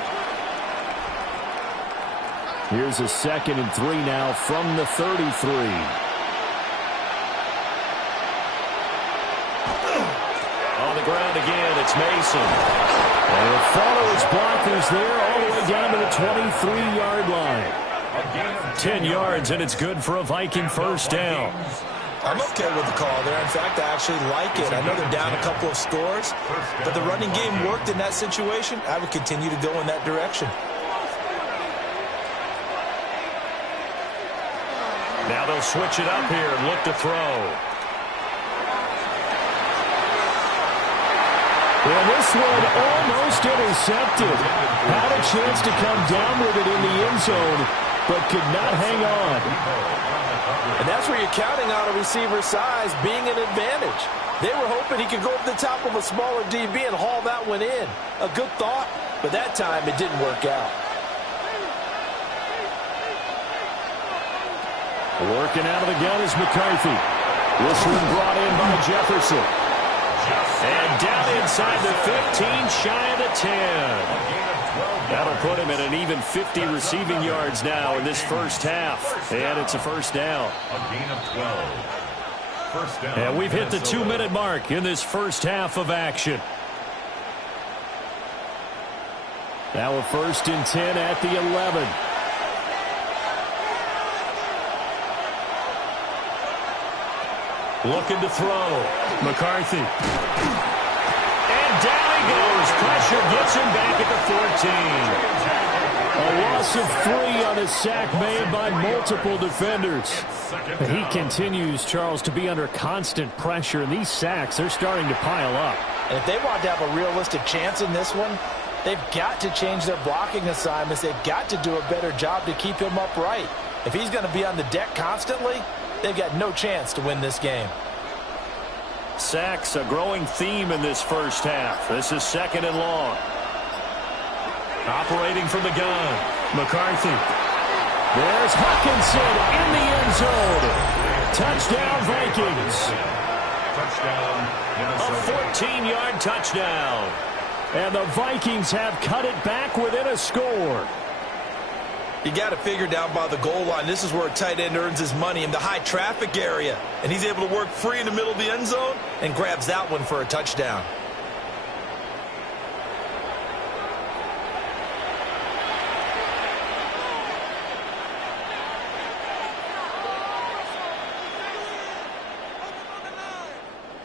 Here's a 2nd and 3 now from the 33. On the ground again, it's Mason. And he'll follow his blockers there all the way down to the 23-yard line. 10 yards, and it's good for a Viking 1st down. I'm okay with the call there. In fact, I actually like it. I know they're down a couple of scores, but the running game worked in that situation. I would continue to go in that direction. Now they'll switch it up here and look to throw. And this one almost intercepted. Had a chance to come down with it in the end zone, but could not hang on. And that's where you're counting on a receiver's size being an advantage. They were hoping he could go over the top of a smaller DB and haul that one in. A good thought, but that time it didn't work out. Working out of the gun is McCarthy. This one brought in by Jefferson. And down inside the 15, shy of the 10. That'll put him at an even 50 receiving yards now in this 1st half. And it's a 1st down. A gain of 12. 1st down. And we've hit the 2-minute mark in this 1st half of action. Now a 1st and 10 at the 11. Looking to throw. McCarthy. And down he goes. Pressure gets him back at the 14. A loss of 3 on a sack made by multiple defenders. He continues, Charles, to be under constant pressure. And these sacks, they're starting to pile up. And if they want to have a realistic chance in this one, They've got to change their blocking assignments. They've got to do a better job to keep him upright. If he's going to be on the deck constantly, they've got no chance to win this game. Sacks, a growing theme in this first half. This is 2nd and long. Operating from the gun, McCarthy. There's Hawkinson in the end zone. Touchdown, Vikings. A 14-yard touchdown. And the Vikings have cut it back within a score. You got to figure down by the goal line. This is where a tight end earns his money, in the high traffic area. And he's able to work free in the middle of the end zone and grabs that one for a touchdown.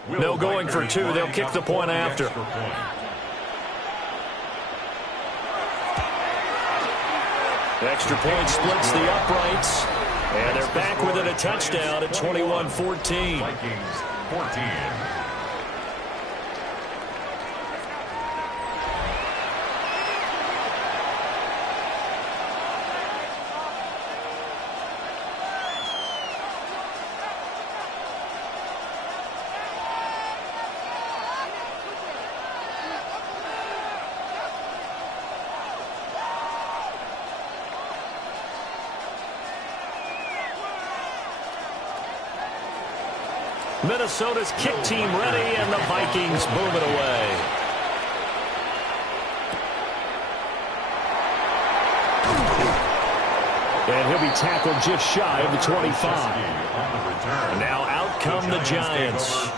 No going for 2. They'll kick the point after. Extra point splits the uprights. And they're back within a touchdown at 21-14. Vikings 14. Minnesota's kick team ready, and the Vikings move it away. And he'll be tackled just shy of the 25. And now out come the Giants.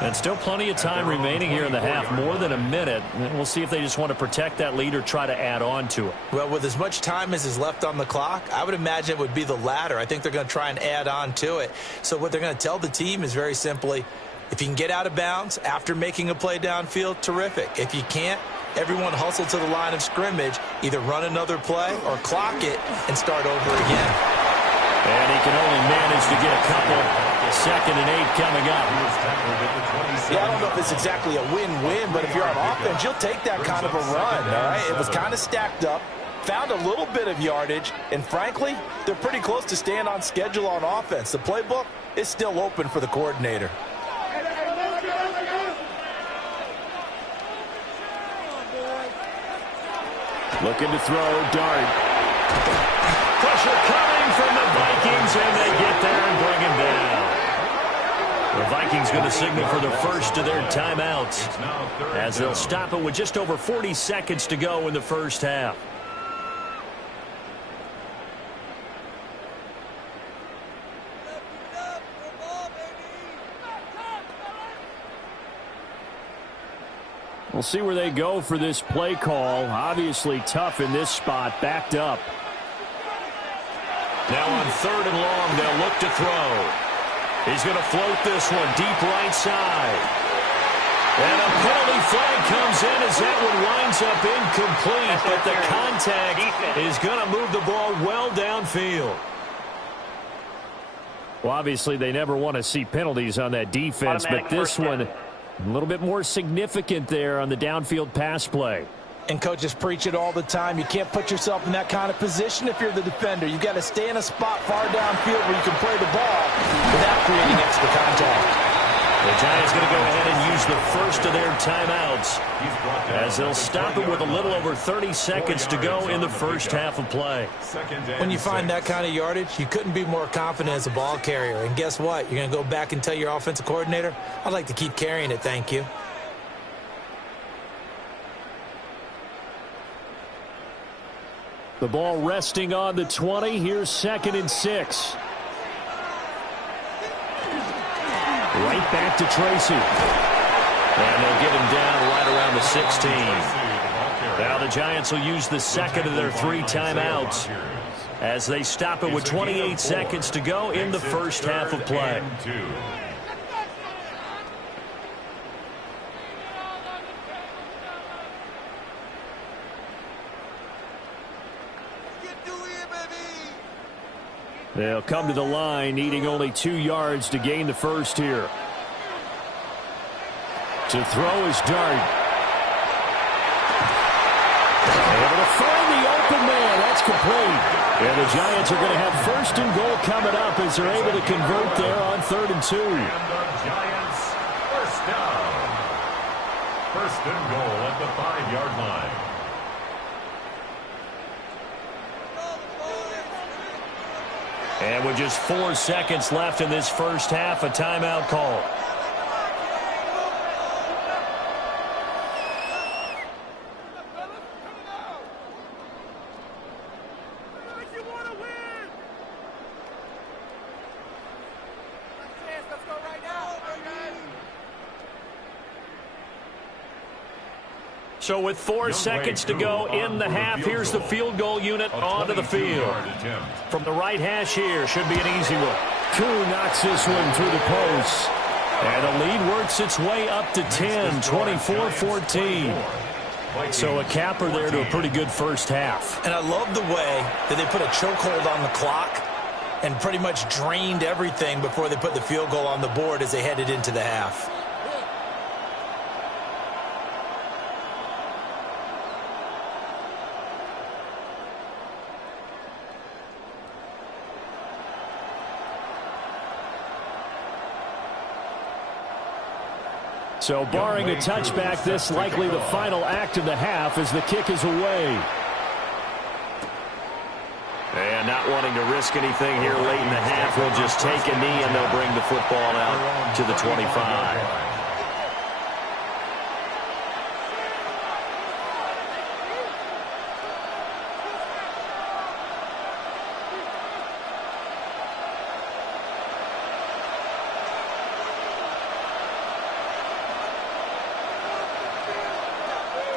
And still plenty of time remaining here in the half, more than a minute. And we'll see if they just want to protect that lead or try to add on to it. Well, with as much time as is left on the clock, I would imagine it would be the latter. I think they're going to try and add on to it. So what they're going to tell the team is very simply, if you can get out of bounds after making a play downfield, terrific. If you can't, everyone hustle to the line of scrimmage, either run another play or clock it and start over again. And he can only manage to get a couple. 2nd and 8 coming up. Yeah, I don't know if it's exactly a win-win, but if you're on offense, you'll take that kind of a run, all right? It was kind of stacked up, found a little bit of yardage, and frankly, they're pretty close to staying on schedule on offense. The playbook is still open for the coordinator. Looking to throw, Dart. Pressure coming from the Vikings, and they get there and bring him down. The Vikings going to signal for the first of their timeouts as they'll stop it with just over 40 seconds to go in the first half. We'll see where they go for this play call. Obviously tough in this spot, backed up. Now on 3rd and long, they'll look to throw. He's going to float this one deep right side. And a penalty flag comes in as that one winds up incomplete, but the contact is going to move the ball well downfield. Well, obviously they never want to see penalties on that defense, but this one a little bit more significant there on the downfield pass play. And coaches preach it all the time. You can't put yourself in that kind of position if you're the defender. You've got to stay in a spot far downfield where you can play the ball without creating extra contact. The Giants going to go ahead and use the first of their timeouts as they'll stop it with a little over 30 seconds to go in the first half of play. When you find that kind of yardage, you couldn't be more confident as a ball carrier. And guess what? You're going to go back and tell your offensive coordinator, I'd like to keep carrying it, thank you. The ball resting on the 20. Here's 2nd and 6. Right back to Tracy. And they'll get him down right around the 16. Now the Giants will use the second of their 3 timeouts as they stop it with 28 seconds to go in the first half of play. They'll come to the line, needing only 2 yards to gain the first here. To throw is Dart. Able to find the open man. That's complete. And the Giants are going to have first and goal coming up as they're able to convert there on 3rd and 2. And the Giants first down. First and goal at the 5-yard line. And with just 4 seconds left in this first half, a timeout call. So with 4 seconds to go in the half, here's the field goal unit onto the field. From the right hash here, should be an easy one. Koo knocks this one through the post. And the lead works its way up to 10, 24-14. So a capper there to a pretty good first half. And I love the way that they put a chokehold on the clock and pretty much drained everything before they put the field goal on the board as they headed into the half. So barring a touchback, this likely the final act of the half as the kick is away. And not wanting to risk anything here late in the half, they'll just take a knee and they'll bring the football out to the 25.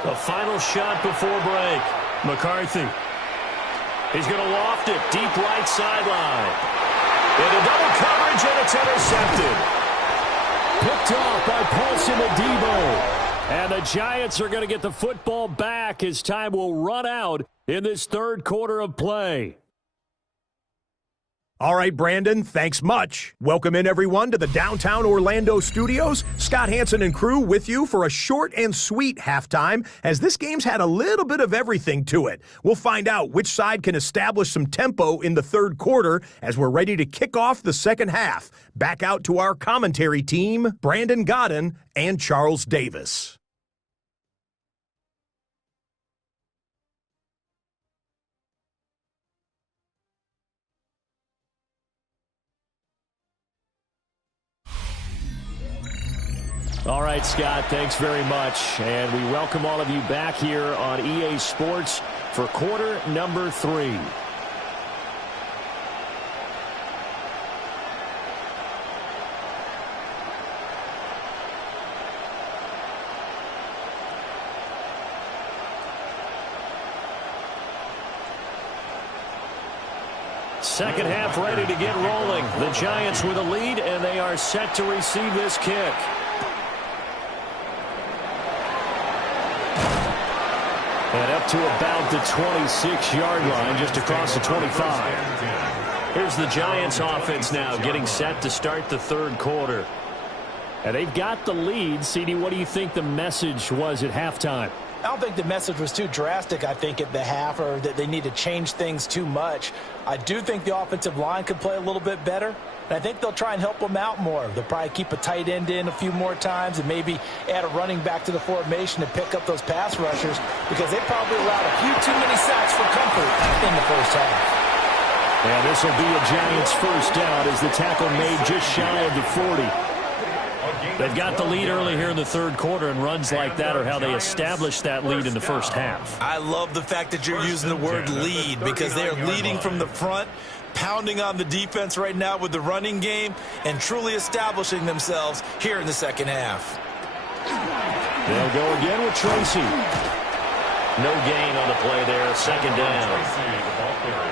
A final shot before break. McCarthy. He's going to loft it deep right sideline. Into double coverage, and it's intercepted. Picked off by Paulson Adebo. And the Giants are going to get the football back as time will run out in this third quarter of play. All right, Brandon, thanks much. Welcome in, everyone, to the downtown Orlando studios. Scott Hansen and crew with you for a short and sweet halftime, as this game's had a little bit of everything to it. We'll find out which side can establish some tempo in the third quarter as we're ready to kick off the second half. Back out to our commentary team, Brandon Godden and Charles Davis. All right, Scott, thanks very much. And we welcome all of you back here on EA Sports for quarter number 3. Second half ready to get rolling. The Giants with a lead, and they are set to receive this kick. And up to about the 26-yard line, just across the 25. Here's the Giants offense now getting set to start the third quarter. And they've got the lead. CD, what do you think the message was at halftime? I don't think the message was too drastic, I think, at the half, or that they need to change things too much. I do think the offensive line could play a little bit better, and I think they'll try and help them out more. They'll probably keep a tight end in a few more times and maybe add a running back to the formation to pick up those pass rushers, because they probably allowed a few too many sacks for comfort in the first half. And this will be a Giants first down as the tackle made just shy of the 40. They've got the lead early here in the third quarter, and runs like that are how they established that lead in the first half. I love the fact that you're using the word lead, because they are leading from the front, pounding on the defense right now with the running game, and truly establishing themselves here in the second half. They'll go again with Tracy. No gain on the play there, second down.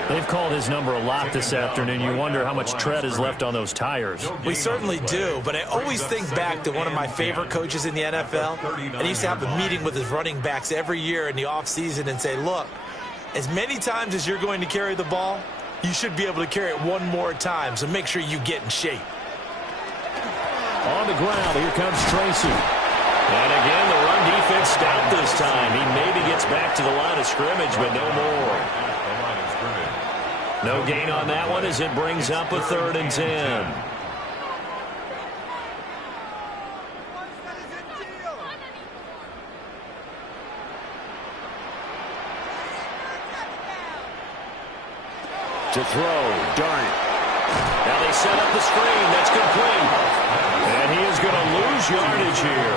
They've called his number a lot this afternoon. You wonder how much tread is left on those tires. We certainly do, but I always think back to one of my favorite coaches in the NFL, and he used to have a meeting with his running backs every year in the offseason and say, look, as many times as you're going to carry the ball, you should be able to carry it one more time, so make sure you get in shape. On the ground, here comes Tracy. And again, the run defense stopped this time. He maybe gets back to the line of scrimmage, but no more. No gain on that one as it brings up a 3rd and 10. To throw, Dart. Now they set up the screen. That's complete. And he is going to lose yardage here.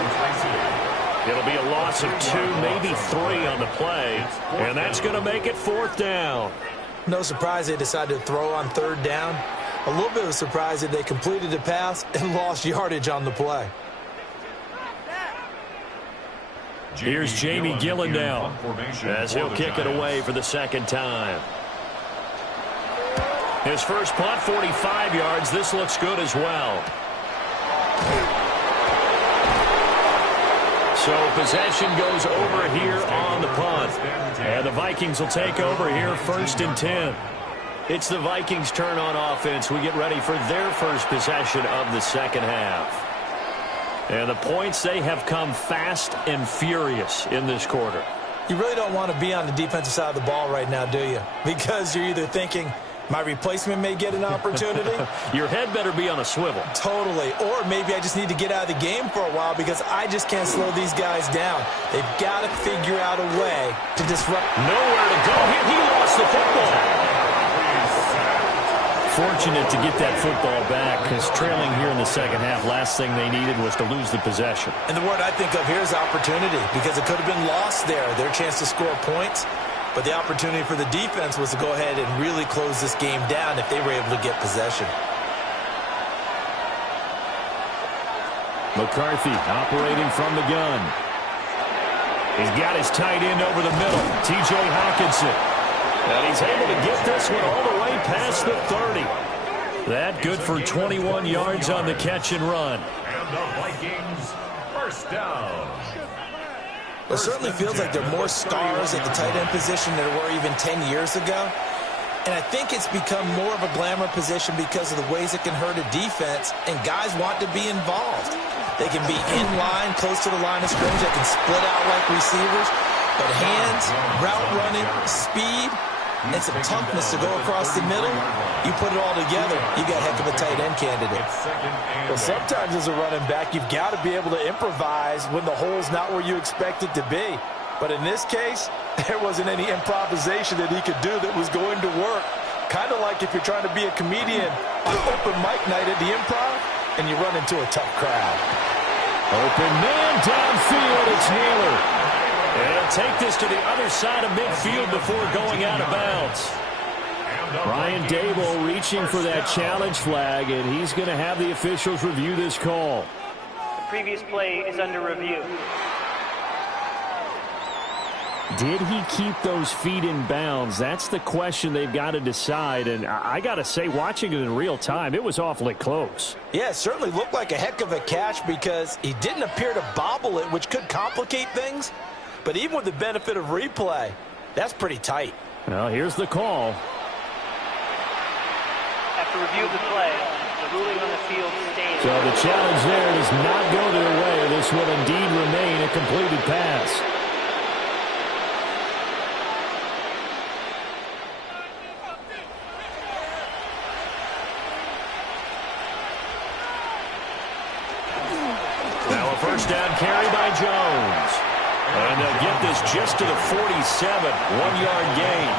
It'll be a loss of 2, maybe 3 on the play. And that's going to make it 4th down. No surprise they decided to throw on 3rd down. A little bit of a surprise that they completed the pass and lost yardage on the play. Here's Jamie Gillen now as he'll kick it away for the 2nd time. His first punt, 45 yards. This looks good as well. So possession goes over here on the punt. And the Vikings will take over here 1st and 10. It's the Vikings' turn on offense. We get ready for their first possession of the 2nd half. And the points, they have come fast and furious in this quarter. You really don't want to be on the defensive side of the ball right now, do you? Because you're either thinking, my replacement may get an opportunity. Your head better be on a swivel. Totally. Or maybe I just need to get out of the game for a while because I just can't slow these guys down. They've got to figure out a way to disrupt. Nowhere to go here. He lost the football. Fortunate to get that football back because trailing here in the 2nd half, last thing they needed was to lose the possession. And the word I think of here is opportunity because it could have been lost there. Their chance to score points. But the opportunity for the defense was to go ahead and really close this game down if they were able to get possession. McCarthy operating from the gun. He's got his tight end over the middle, T.J. Hawkinson. And he's able to get this one all the way past the 30. That good for 21 yards on the catch and run. And the Vikings, 1st down. It certainly feels like there are more stars at the tight end position than there were even 10 years ago. And I think it's become more of a glamour position because of the ways it can hurt a defense, and guys want to be involved. They can be in line, close to the line of scrimmage. They can split out like receivers. But hands, route running, speed, and some toughness to go across the middle, you put it all together, you got a heck of a tight end candidate. Well, sometimes as a running back, you've got to be able to improvise when the hole's not where you expect it to be. But in this case, there wasn't any improvisation that he could do that was going to work. Kind of like if you're trying to be a comedian on open mic night at the Improv and you run into a tough crowd. Open man downfield, it's Naylor. And he'll take this to the other side of midfield before going out of bounds. Brian Dable reaching for that challenge flag, and he's going to have the officials review this call. The previous play is under review. Did he keep those feet in bounds? That's the question they've got to decide. And I got to say, watching it in real time, it was awfully close. Yeah, it certainly looked like a heck of a catch because he didn't appear to bobble it, which could complicate things. But even with the benefit of replay, that's pretty tight. Well, here's the call. After review of the play, the ruling on the field stays. So the challenge there does not go their way. This will indeed remain a completed pass. Now a first down carry by Jones. And they'll get this just to the 47, 1-yard gain.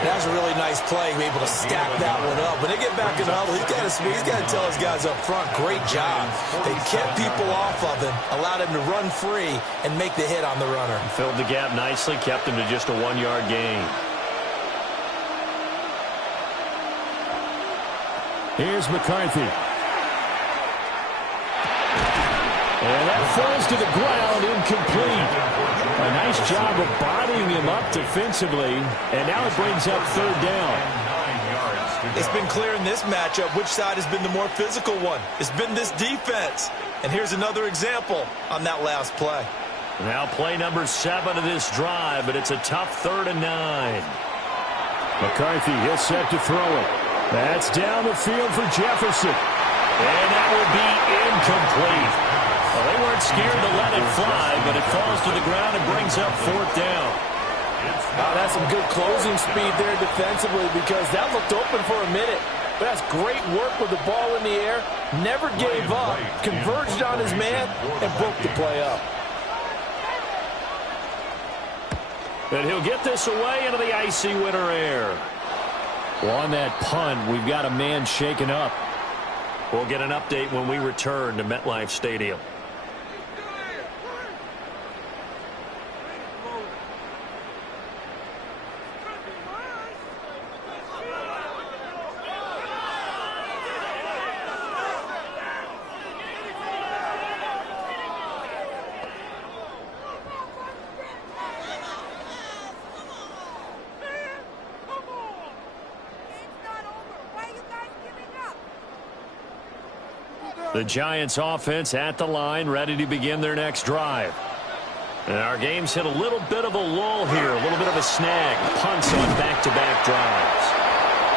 That was a really nice play, able to stack that one up. When they get back in the huddle, he's got to tell his guys up front, great job. They kept people off of him, allowed him to run free and make the hit on the runner. Filled the gap nicely, kept him to just a 1-yard gain. Here's McCarthy. And that falls to the ground, incomplete. A nice job of bodying him up defensively, and now it brings up 3rd down. It's been clear in this matchup which side has been the more physical one. It's been this defense. And here's another example on that last play. Now play number 7 of this drive, but it's a tough 3rd and 9. McCarthy, he'll set to throw it. That's down the field for Jefferson. And that will be incomplete. Well, they weren't scared to let it fly, but it falls to the ground and brings up 4th down. That's some good closing speed there defensively because that looked open for a minute. But that's great work with the ball in the air. Never gave up, converged on his man, and broke the play up. And he'll get this away into the icy winter air. Well, on that punt, we've got a man shaken up. We'll get an update when we return to MetLife Stadium. The Giants offense at the line, ready to begin their next drive. And our game's hit a little bit of a lull here, a little bit of a snag. Punts on back-to-back drives.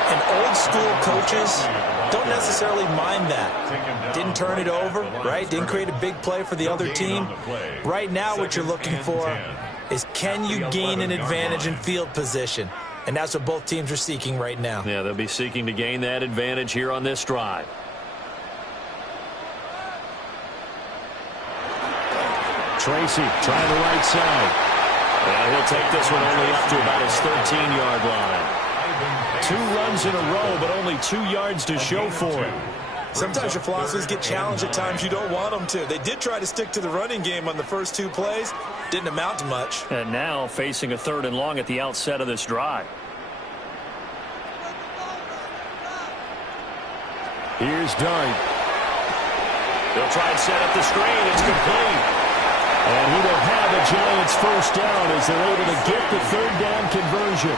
And old school coaches don't necessarily mind that. Didn't turn it over, right? Didn't create a big play for the other team. Right now what you're looking for is can you gain an advantage in field position? And that's what both teams are seeking right now. Yeah, they'll be seeking to gain that advantage here on this drive. Tracy trying the right side. And he'll take this one only up to about his 13-yard line. 2 runs in a row, but only 2 yards to show for it. Sometimes your philosophies get challenged at times you don't want them to. They did try to stick to the running game on the first 2 plays. Didn't amount to much. And now facing a 3rd and long at the outset of this drive. Here's Dart. They'll try and set up the screen. It's complete. And he will have a Giants first down as they're able to get the 3rd down conversion.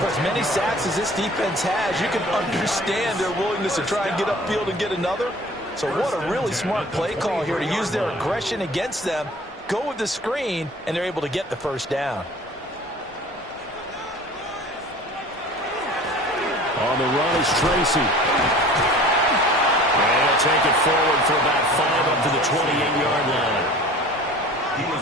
For as many sacks as this defense has, you can understand their willingness to try and get upfield and get another. So what a really smart play call here to use their aggression against them, go with the screen, and they're able to get the first down. On the run is Tracy. And he'll take it forward for about 5 up to the 28-yard line.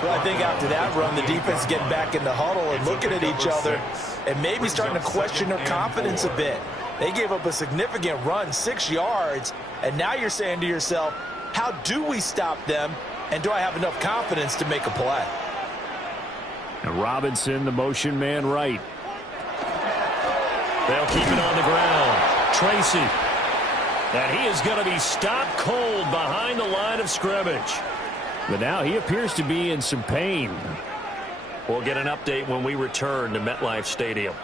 Well, I think after that run, the defense is getting back in the huddle and looking at each other and maybe starting to question their confidence a bit. They gave up a significant run, 6 yards, and now you're saying to yourself, how do we stop them, and do I have enough confidence to make a play? And Robinson, the motion man right. They'll keep it on the ground. Tracy. And he is going to be stopped cold behind the line of scrimmage. But now he appears to be in some pain. We'll get an update when we return to MetLife Stadium.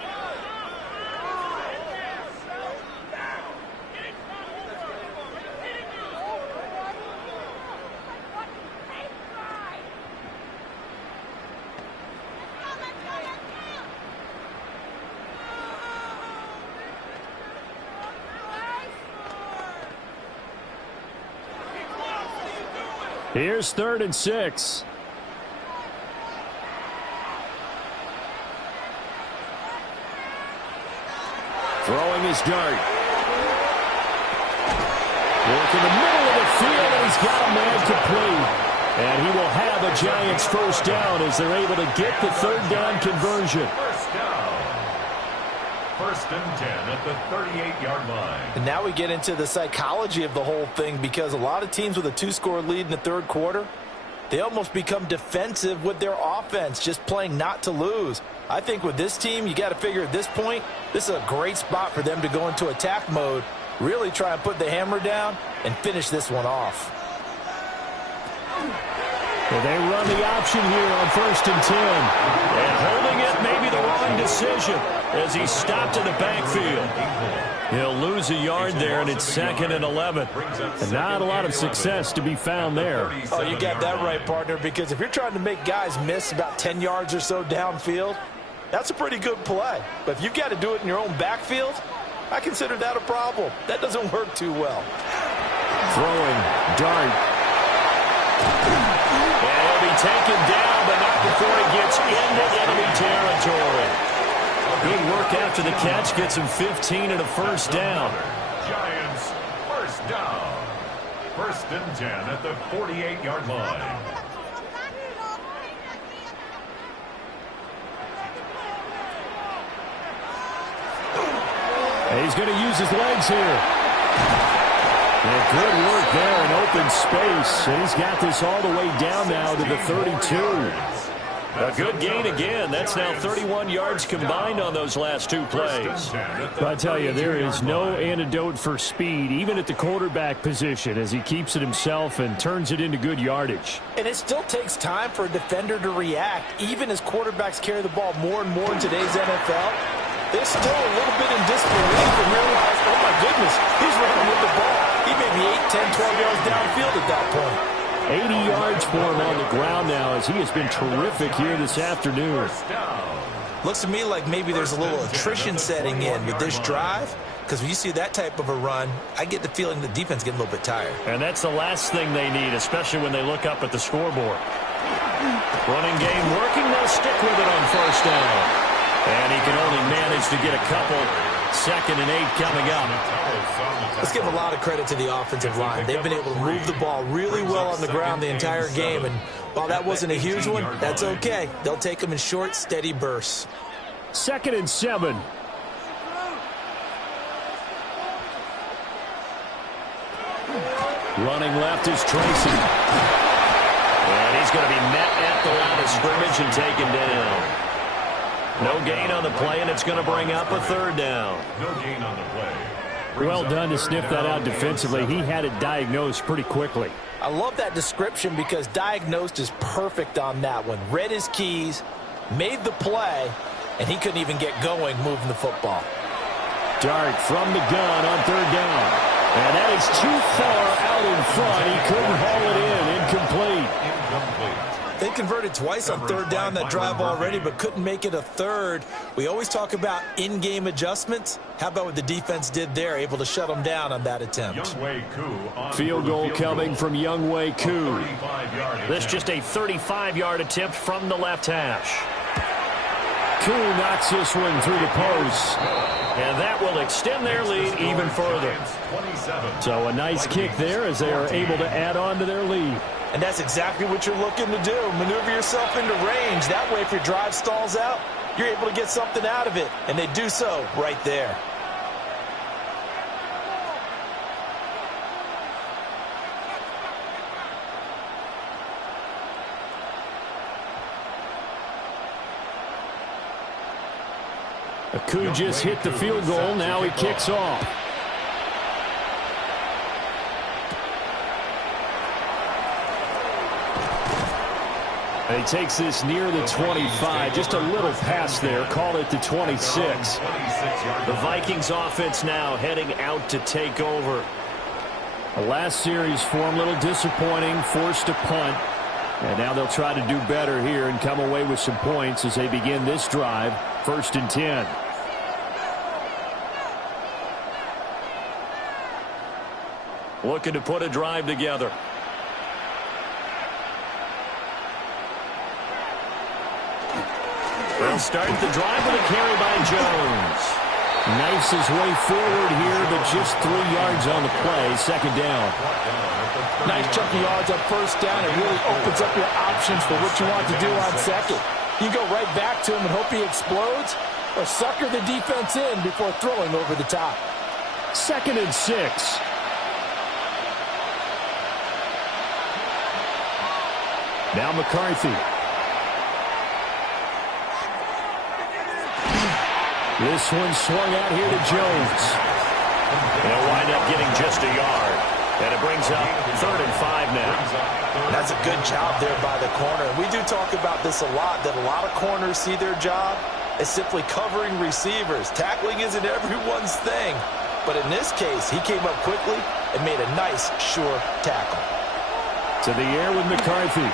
Here's 3rd and 6. Throwing his dart. Work in the middle of the field, and he's got a man complete. And he will have a Giants first down as they're able to get the 3rd down conversion. First down. 1st and 10 at the 38-yard line. And now we get into the psychology of the whole thing because a lot of teams with a 2-score lead in the 3rd quarter, they almost become defensive with their offense, just playing not to lose. I think with this team, you got to figure at this point, this is a great spot for them to go into attack mode, really try and put the hammer down and finish this one off. Well, they run the option here on 1st and 10. And holding it may be the wrong decision as he's stopped in the backfield. He'll lose a yard there, and it's 2nd and 11. And not a lot of success to be found there. Oh, you got that right, partner, because if you're trying to make guys miss about 10 yards or so downfield, that's a pretty good play. But if you've got to do it in your own backfield, I consider that a problem. That doesn't work too well. Throwing, dart. And he'll be taken down, but not before he gets into enemy territory. Good work after the catch. Gets him 15 and a first down. Giants first down. First and 10 at the 48-yard line. He's going to use his legs here. And good work there in open space. And he's got this all the way down now to the 32. A good gain again. That's now 31 yards combined on those last two plays. I tell you, there is no antidote for speed, even at the quarterback position, as he keeps it himself and turns it into good yardage. And it still takes time for a defender to react, even as quarterbacks carry the ball more and more in today's NFL. They're still a little bit in disbelief and realize, oh my goodness, he's running with the ball. He may be 8, 10, 12 yards downfield at that point. 80 yards for him on the ground now, as he has been terrific here this afternoon. Looks to me like maybe there's a little attrition setting in with this drive, because when you see that type of a run, I get the feeling the defense getting a little bit tired. And that's the last thing they need, especially when they look up at the scoreboard. Running game working. They'll stick with it on first down. And he can only manage to get a couple. 2nd and 8 coming up. Let's give a lot of credit to the offensive line. They've been able to move the ball really well on the ground the entire game. And while that wasn't a huge one, that's okay. They'll take them in short, steady bursts. 2nd and 7. Running left is Tracy. And he's going to be met at the line of scrimmage and taken down. No gain on the play, and it's going to bring up a 3rd down. No gain on the play. Well done to sniff that out defensively. He had it diagnosed pretty quickly. I love that description because diagnosed is perfect on that one. Read his keys, made the play, and he couldn't even get going moving the football. Dart from the gun on 3rd down. And that is too far out in front. He couldn't haul it in. Incomplete. They converted twice on 3rd down that drive already, but couldn't make it a 3rd. We always talk about in-game adjustments. How about what the defense did there, able to shut them down on that attempt? Field goal coming from Younghoe Koo. This just a 35-yard attempt from the left hash. Koo knocks this one through the post. And that will extend their lead even further. So a nice kick there as they are able to add on to their lead. And that's exactly what you're looking to do. Maneuver yourself into range. That way, if your drive stalls out, you're able to get something out of it. And they do so right there. Koo just hit the field goal. Now he kicks off. He takes this near the 25. Just a little pass there. Call it the 26. The Vikings offense now heading out to take over. The last series for him, a little disappointing. Forced to punt. And now they'll try to do better here and come away with some points as they begin this drive. 1st and 10. Looking to put a drive together. They'll start the drive with a carry by Jones. Knifes his way forward here, but just 3 yards on the play. 2nd down. Nice chunky yards on 1st down. It really opens up your options for what you want to do on 2nd. You can go right back to him and hope he explodes, or sucker the defense in before throwing over the top. 2nd and 6. Now McCarthy. This one swung out here to Jones. They'll wind up getting just a yard. And it brings up 3rd and 5 now. That's a good job there by the corner. And we do talk about this a lot, that a lot of corners see their job as simply covering receivers. Tackling isn't everyone's thing. But in this case, he came up quickly and made a nice, sure tackle. To the air with McCarthy.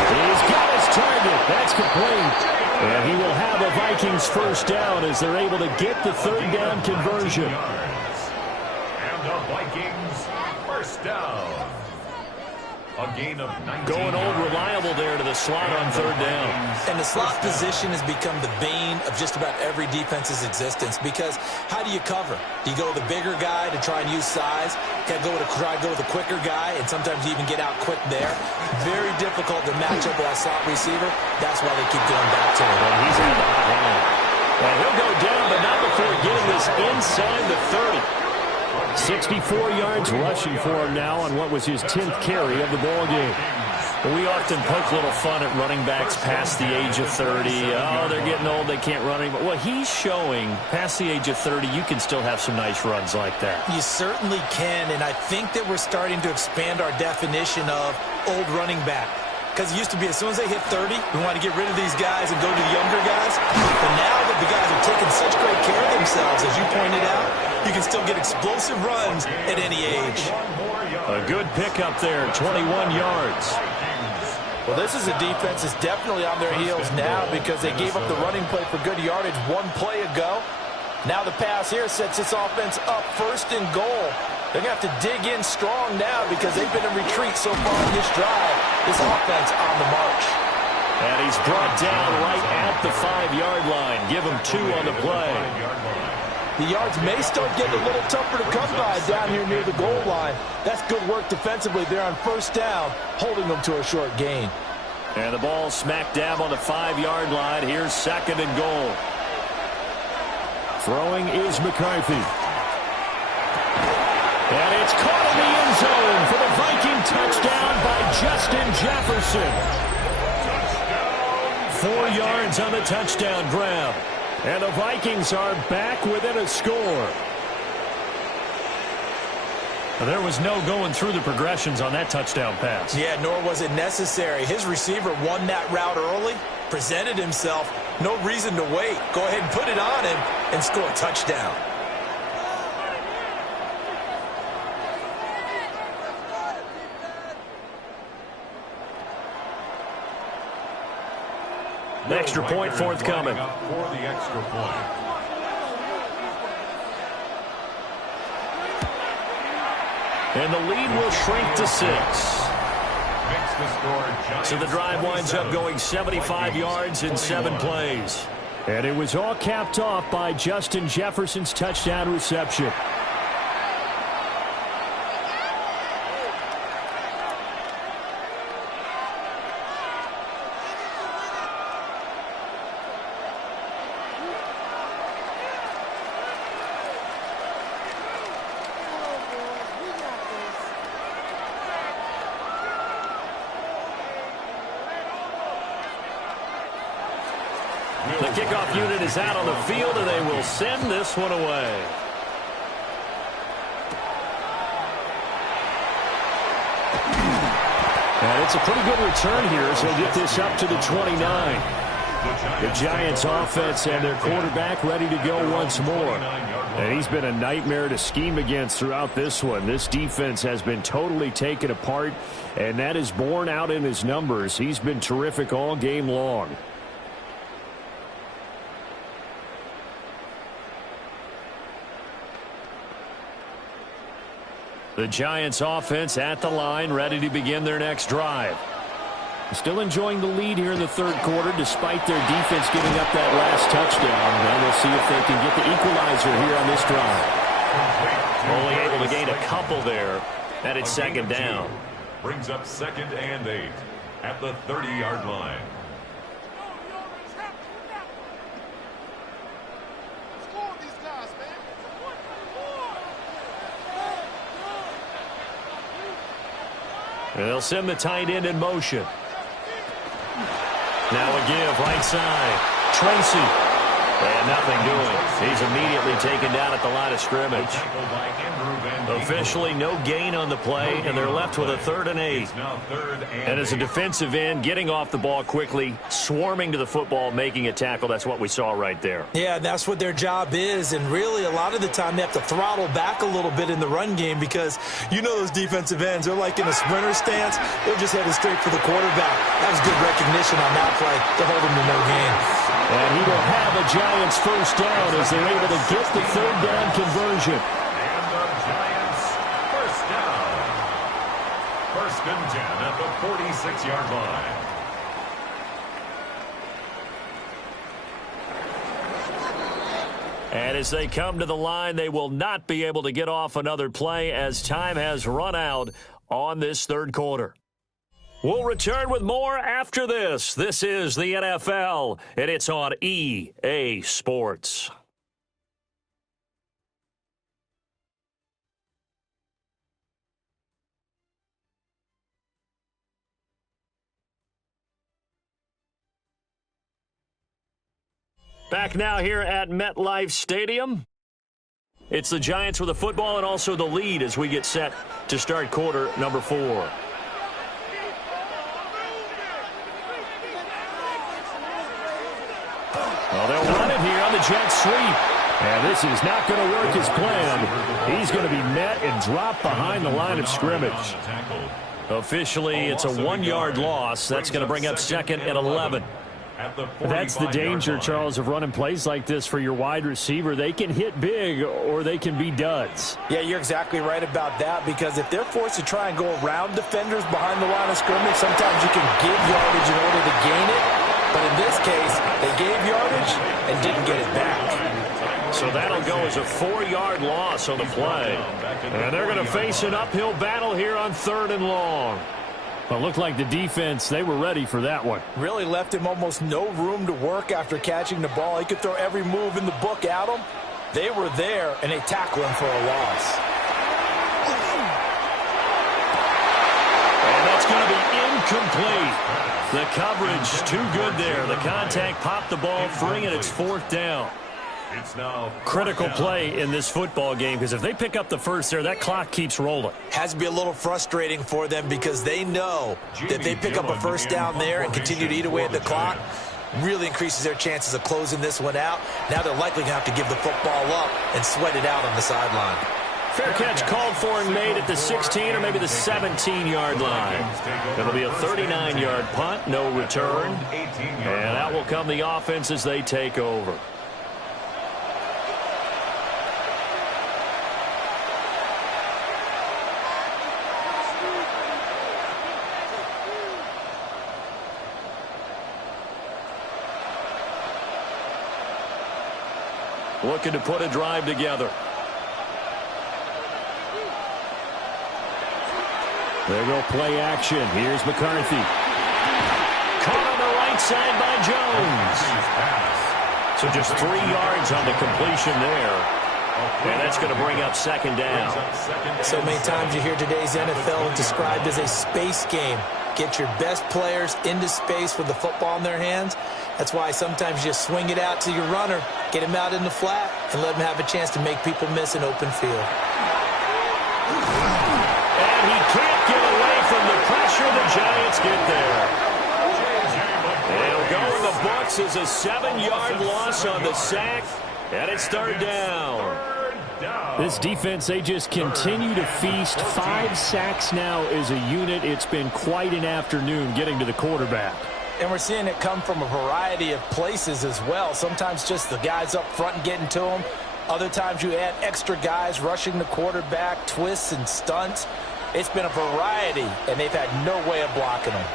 He's got his target. That's complete. And he will have a Vikings 1st down as they're able to get the 3rd down conversion. And the Vikings 1st down. A gain of 19 Going old reliable there to the slot on third down. And the slot position has become the bane of just about every defense's existence because how do you cover? Do you go with the bigger guy to try and use size? Got to try to go with the quicker guy, and sometimes you even get out quick there. Very difficult to match up with that slot receiver. That's why they keep going back to him. And he's had the hot hand. And he'll go down, but not before getting this inside the 30. 64 yards rushing for him now on what was his 10th carry of the ball game. We often poke a little fun at running backs past the age of 30. Oh, they're getting old, they can't run anymore. Well, he's showing past the age of 30, you can still have some nice runs like that. You certainly can, and I think that we're starting to expand our definition of old running back. Because it used to be as soon as they hit 30, we want to get rid of these guys and go to the younger guys. But now that the guys are taking such great care of themselves, as you pointed out, you can still get explosive runs at any age. A good pickup there, 21 yards. Well, this is a defense that's definitely on their heels now because they gave up the running play for good yardage one play ago. Now the pass here sets this offense up first and goal. They're going to have to dig in strong now because they've been in retreat so far in this drive. This offense on the march. And he's brought down right at the 5-yard line. Give him 2 on the play. The yards may start getting a little tougher to come by down here near the goal line. That's good work defensively there on first down, holding them to a short gain. And the ball smack dab on the 5-yard line. Here's 2nd and goal. Throwing is McCarthy. And it's caught in the end zone for the Viking touchdown by Justin Jefferson. 4 yards on the touchdown grab. And the Vikings are back within a score. There was no going through the progressions on that touchdown pass. Yeah, nor was it necessary. His receiver won that route early, presented himself. No reason to wait. Go ahead and put it on him and score a touchdown. The extra point forthcoming. For the extra point. And the lead will shrink to 6. Makes the score Giants So the drive winds up going 75 yards in 7 plays. And it was all capped off by Justin Jefferson's touchdown reception. The kickoff unit is out on the field, and they will send this one away. And it's a pretty good return here, so get this up to the 29. The Giants offense and their quarterback ready to go once more. And he's been a nightmare to scheme against throughout this one. This defense has been totally taken apart, and that is borne out in his numbers. He's been terrific all game long. The Giants offense at the line, ready to begin their next drive. Still enjoying the lead here in the third quarter, despite their defense giving up that last touchdown. And we'll see if they can get the equalizer here on this drive. Only able to gain a couple there. And it's 2nd down. Brings up 2nd and 8 at the 30-yard line. And they'll send the tight end in motion. Now a give, right side. Tracy. And nothing doing. He's immediately taken down at the line of scrimmage. Officially no gain on the play, and they're left with a 3rd and 8. And as a defensive end, getting off the ball quickly, swarming to the football, making a tackle, that's what we saw right there. Yeah, that's what their job is, and really a lot of the time they have to throttle back a little bit in the run game because you know those defensive ends, they're like in a sprinter stance. They're just headed straight for the quarterback. That was good recognition on that play to hold him to no gain. And he will have a Giants first down as they're able to get the 3rd down conversion. First and 10 at the 46-yard line. And as they come to the line, they will not be able to get off another play as time has run out on this third quarter. We'll return with more after this. This is the NFL, and it's on EA Sports. Back now here at MetLife Stadium. It's the Giants with the football and also the lead as we get set to start quarter number 4. Well, they'll run it here on the jet sweep. And this is not going to work as planned. He's going to be met and dropped behind the line of scrimmage. Officially, it's a 1-yard loss. That's going to bring up second and 11. That's the danger, Charles, of running plays like this for your wide receiver. They can hit big or they can be duds. Yeah, you're exactly right about that, because if they're forced to try and go around defenders behind the line of scrimmage, sometimes you can give yardage in order to gain it. But in this case, they gave yardage and didn't get it back. So that'll go as a 4-yard loss on the play. And they're going to face an uphill battle here on 3rd and long. Well, it looked like the defense, they were ready for that one. Really left him almost no room to work after catching the ball. He could throw every move in the book at him. They were there, and they tackled him for a loss. And that's going to be incomplete. The coverage too good there. The contact popped the ball free, and it's 4th down. It's now Critical play in this football game, because if they pick up the first there, that clock keeps rolling. Has to be a little frustrating for them, because they know that if they pick up a first down there and continue to eat away at the clock, really increases their chances of closing this one out. Now they're likely going to have to give the football up and sweat it out on the sideline. Fair catch called for and made at the 16 or maybe the 17-yard line. It'll be a 39-yard punt, no return. And out will come the offense as they take over. Looking to put a drive together. There go play action. Here's McCarthy. Caught on the right side by Jones. So just 3 yards on the completion there. And that's going to bring up 2nd down. So many times you hear today's NFL described as a space game. Get your best players into space with the football in their hands. That's why sometimes you just swing it out to your runner, get him out in the flat, and let him have a chance to make people miss an open field. And he can't get away from the pressure. The Giants get there. It'll go in the books as a 7-yard loss on the sack, and it's 3rd down. This defense, they just continue to feast. 5 sacks now as a unit. It's been quite an afternoon getting to the quarterback. And we're seeing it come from a variety of places as well. Sometimes just the guys up front and getting to him. Other times you add extra guys rushing the quarterback, twists and stunts. It's been a variety, and they've had no way of blocking them.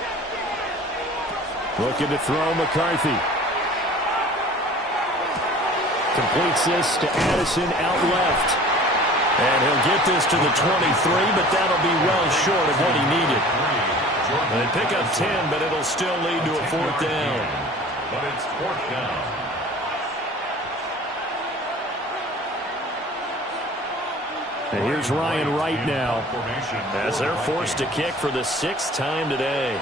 Looking to throw McCarthy. Completes this to Addison out left. And he'll get this to the 23, but that'll be well short of what he needed. They pick up 10, but it'll still lead to a 4th down. But it's 4th down. And here's Ryan Wright now as they're forced to kick for the 6th time today.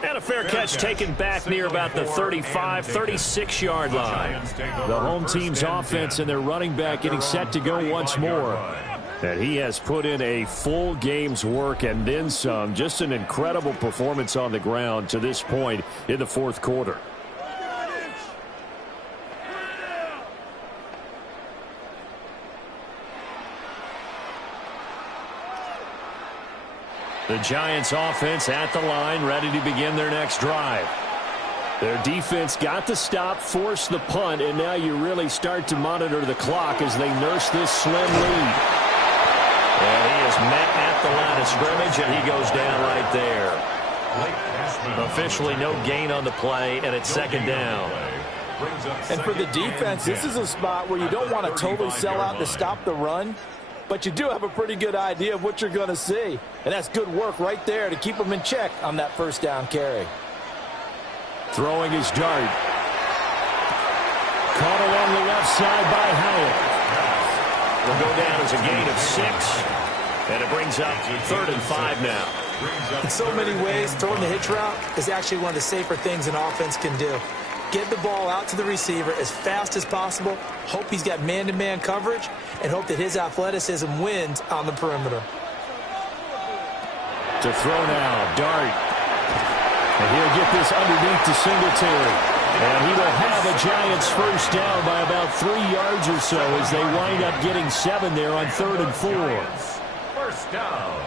And a fair catch taken back near about the 35, 36-yard line. The home team's offense and their running back getting set to go once more. And he has put in a full game's work and then some. Just an incredible performance on the ground to this point in the 4th quarter. The Giants offense at the line, ready to begin their next drive. Their defense got the stop, forced the punt, and now you really start to monitor the clock as they nurse this slim lead. And he is met at the line of scrimmage, and he goes down right there. Officially no gain on the play, and it's second down. And for the defense, this is a spot where you don't want to totally sell out to stop the run, but you do have a pretty good idea of what you're going to see. And that's good work right there to keep them in check on that first down carry. Throwing his dart. Caught along the left side by Howard. Will go down as a gain of 6, and it brings up 3rd and 5 now. In so many ways, throwing the hitch route is actually one of the safer things an offense can do. Get the ball out to the receiver as fast as possible, hope he's got man-to-man coverage, and hope that his athleticism wins on the perimeter. To throw now, Dart. And he'll get this underneath to Singletary. And he will have a Giants first down by about 3 yards or so as they wind up getting 7 there on 3rd and 4. First down.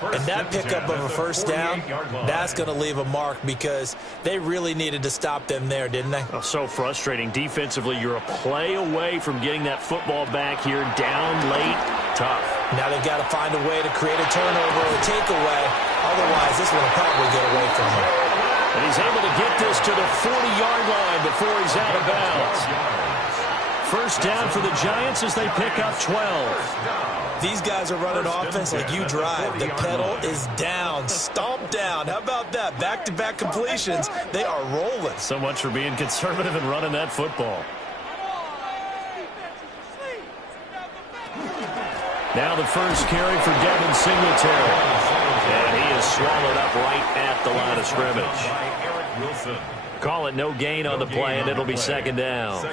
And that pickup of a first down, that's going to leave a mark because they really needed to stop them there, didn't they? Oh, so frustrating. Defensively, you're a play away from getting that football back here, down late, tough. Now they've got to find a way to create a turnover or a takeaway. Otherwise, this one will probably get away from them. And he's able to get this to the 40-yard line before he's out of bounds. First down for the Giants as they pick up 12. These guys are running offense like you drive. The pedal is down, stomped down. How about that? Back-to-back completions. They are rolling. So much for being conservative and running that football. Now the first carry for Devin Singletary. And he is swallowed up right at the line of scrimmage. Call it no gain on the play, and it'll be second down.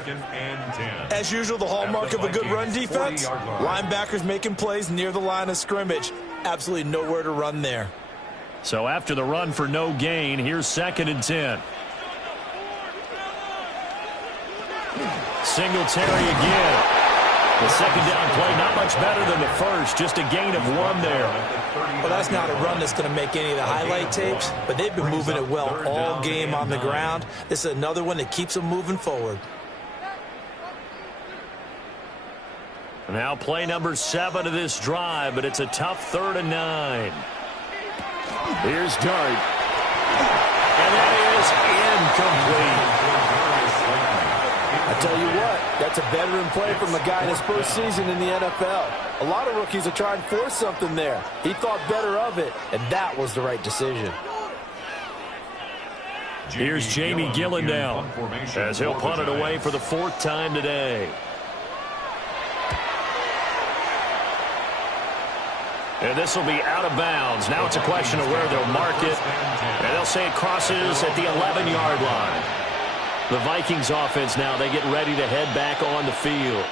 As usual, the hallmark of a good run defense, linebackers making plays near the line of scrimmage. Absolutely nowhere to run there. So after the run for no gain, here's 2nd and 10. Singletary again. The second down play, not much better than the first, just a gain of 1 there. Well, that's not a run that's going to make any of the highlight tapes, but they've been moving it well all game on the ground. This is another one that keeps them moving forward. Now play number 7 of this drive, but it's a tough 3rd and 9. Here's Dart. And that is incomplete. I tell you what, that's a veteran play from a guy in his first season in the NFL. A lot of rookies are trying to force something there. He thought better of it, and that was the right decision. Here's Jamie Gillen now, as he'll punt it away for the 4th time today. And this will be out of bounds. Now it's a question of where they'll mark it. And they'll say it crosses at the 11-yard line. The Vikings offense now, they get ready to head back on the field.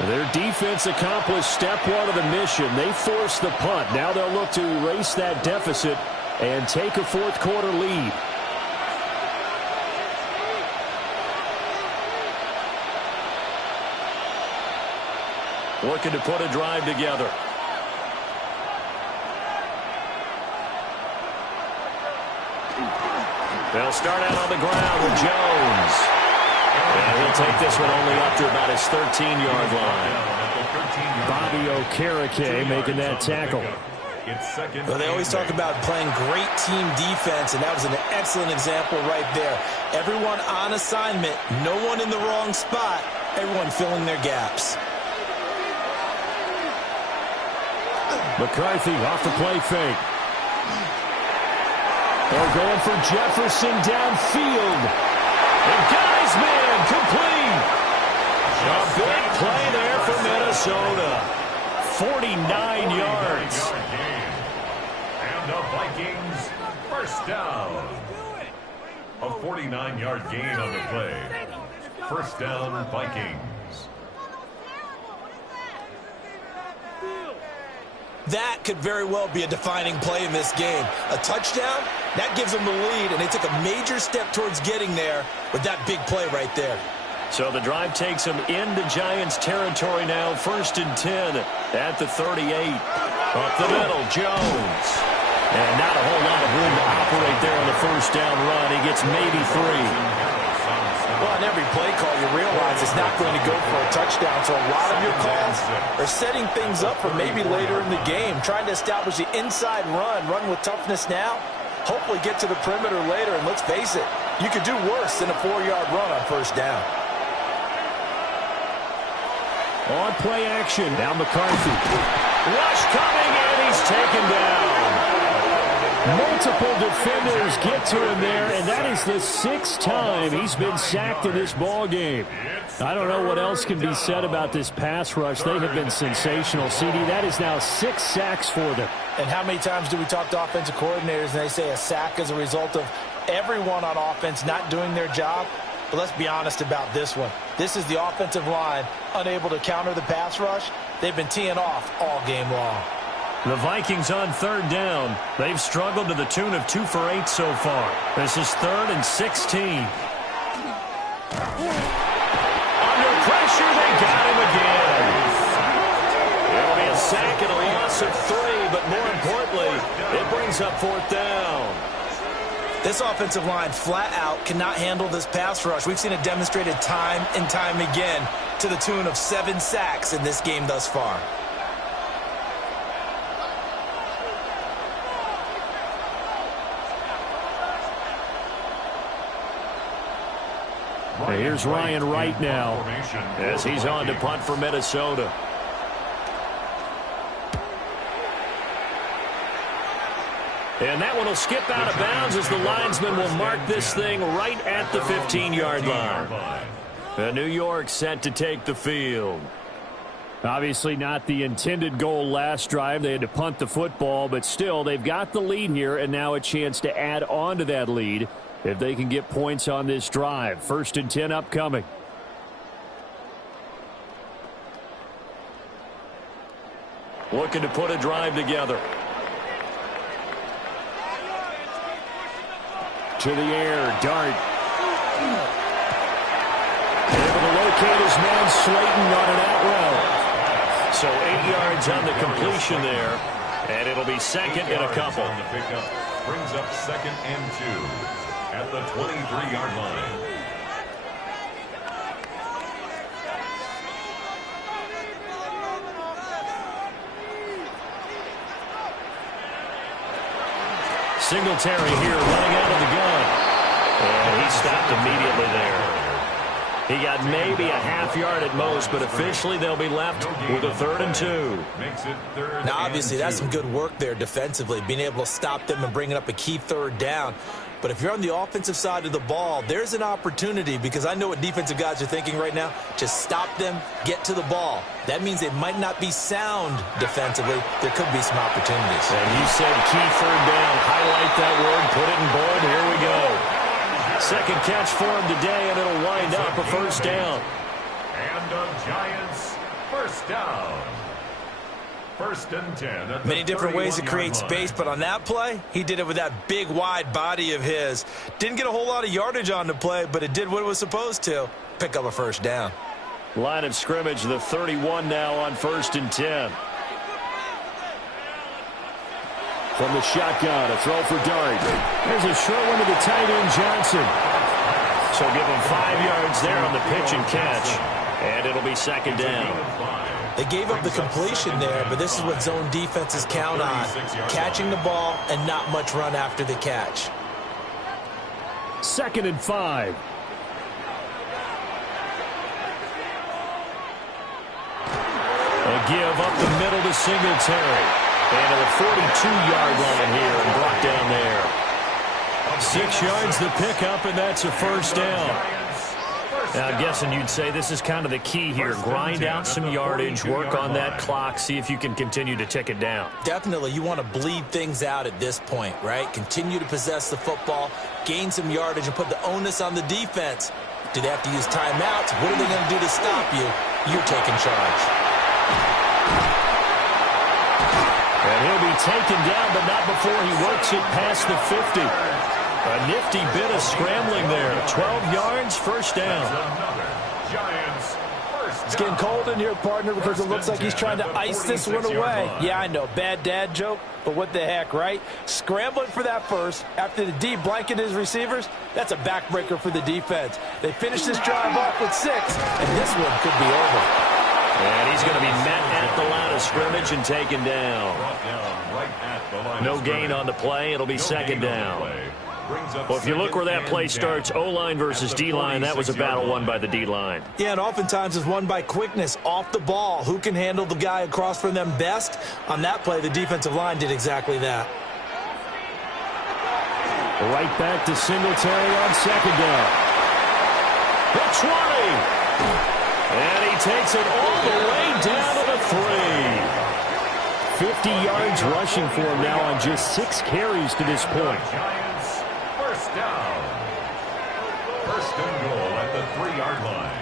Their defense accomplished step 1 of the mission. They forced the punt. Now they'll look to erase that deficit and take a 4th quarter lead. Looking to put a drive together. They'll start out on the ground with Jones. And he'll take this one only up to about his 13-yard line. Bobby Okereke making that tackle. Well, they always talk about playing great team defense, and that was an excellent example right there. Everyone on assignment, no one in the wrong spot, everyone filling their gaps. McCarthy off the play fake. They're going for Jefferson downfield. And Guy's man complete. A big play there for Minnesota. 49 yards. And the Vikings first down. A 49-yard gain on the play. First down, Vikings. That could very well be a defining play in this game. A touchdown, that gives them the lead, and they took a major step towards getting there with that big play right there. So the drive takes them into Giants territory now. 1st and 10 at the 38. Up the middle, Jones. And not a whole lot of room to operate there on the first down run. He gets maybe 3. Well, on every play call, you realize it's not going to go for a touchdown, so a lot of your calls are setting things up for maybe later in the game, trying to establish the inside run with toughness now, hopefully get to the perimeter later, and let's face it, you could do worse than a 4-yard run on first down. On play action, now McCarthy. Rush coming, and he's taken down. Multiple defenders get to him there, and that is the 6th time he's been sacked in this ball game. I don't know what else can be said about this pass rush. They have been sensational. CD, that is now 6 sacks for them. And how many times do we talk to offensive coordinators and they say a sack is a result of everyone on offense not doing their job? But let's be honest about this one. This is the offensive line unable to counter the pass rush. They've been teeing off all game long. The Vikings on 3rd down. They've struggled to the tune of 2 for 8 so far. This is 3rd and 16. Under pressure, they got him again. It'll be a sack and a loss of 3, but more importantly, it brings up 4th down. This offensive line flat out cannot handle this pass rush. We've seen it demonstrated time and time again to the tune of 7 sacks in this game thus far. Here's Ryan Wright now as he's on to punt for Minnesota. And that one will skip out of bounds as the linesman will mark this thing right at the 15-yard line. And New York set to take the field. Obviously not the intended goal last drive. They had to punt the football, but still they've got the lead here and now a chance to add on to that lead if they can get points on this drive. 1st and 10 upcoming. Looking to put a drive together. To the air, Dart. Able to locate his man Slayton on an out route. So 8 yards on the completion there, and it'll be 2nd and a couple. On the pickup brings up 2nd and 2 at the 23-yard line. Singletary here running out of the gun. And he stopped immediately there. He got maybe a half yard at most, but officially they'll be left with a 3rd and 2. Now, obviously, that's some good work there defensively, being able to stop them and bringing up a key 3rd down. But if you're on the offensive side of the ball, there's an opportunity, because I know what defensive guys are thinking right now. Just stop them, get to the ball. That means they might not be sound defensively. There could be some opportunities. And you said key 3rd down. Highlight that word, put it in bold. Here we go. 2nd catch for him today, and it'll wind up a 1st down. And the Giants, 1st down. 1st and 10. Many different ways to create space, but on that play, he did it with that big, wide body of his. Didn't get a whole lot of yardage on the play, but it did what it was supposed to. Pick up a 1st down. Line of scrimmage, the 31 now on 1st and 10. From the shotgun, a throw for Dart. There's a short one to the tight end, Johnson. So give him 5 yards there on the pitch and catch, and it'll be 2nd down. They gave up the completion there, but this is what zone defenses count on. Catching the ball and not much run after the catch. 2nd and 5. A give up the middle to Singletary. And to the 42-yard line here and brought down there. 6 yards the pickup, and that's a 1st down. Now, I'm guessing you'd say this is kind of the key here. Grind out some yardage, work on that clock, see if you can continue to tick it down. Definitely, you want to bleed things out at this point, right? Continue to possess the football, gain some yardage, and put the onus on the defense. Do they have to use timeouts? What are they going to do to stop you? You're taking charge. And he'll be taken down, but not before he works it past the 50. A nifty bit of scrambling there. 12 yards, 1st down. Giants, 1st It's getting cold in here, partner, because it looks like he's trying to ice this one away. Yeah, I know, bad dad joke, but what the heck, right? Scrambling for that first after the D blanket his receivers, that's a backbreaker for the defense. They finish this drive off with 6, and this one could be over. And he's going to be met at the line of scrimmage and taken down. No gain on the play. It'll be second down. Well, if you look where that play starts, O-line versus D-line, that was a battle won by the D-line. Yeah, and oftentimes it's won by quickness off the ball. Who can handle the guy across from them best? On that play, the defensive line did exactly that. Right back to Singletary on second down. The 20. And he takes it all the way down to the 3. 50 yards rushing for him now on just 6 carries to this point. Giants, first down. First and goal at the 3-yard line.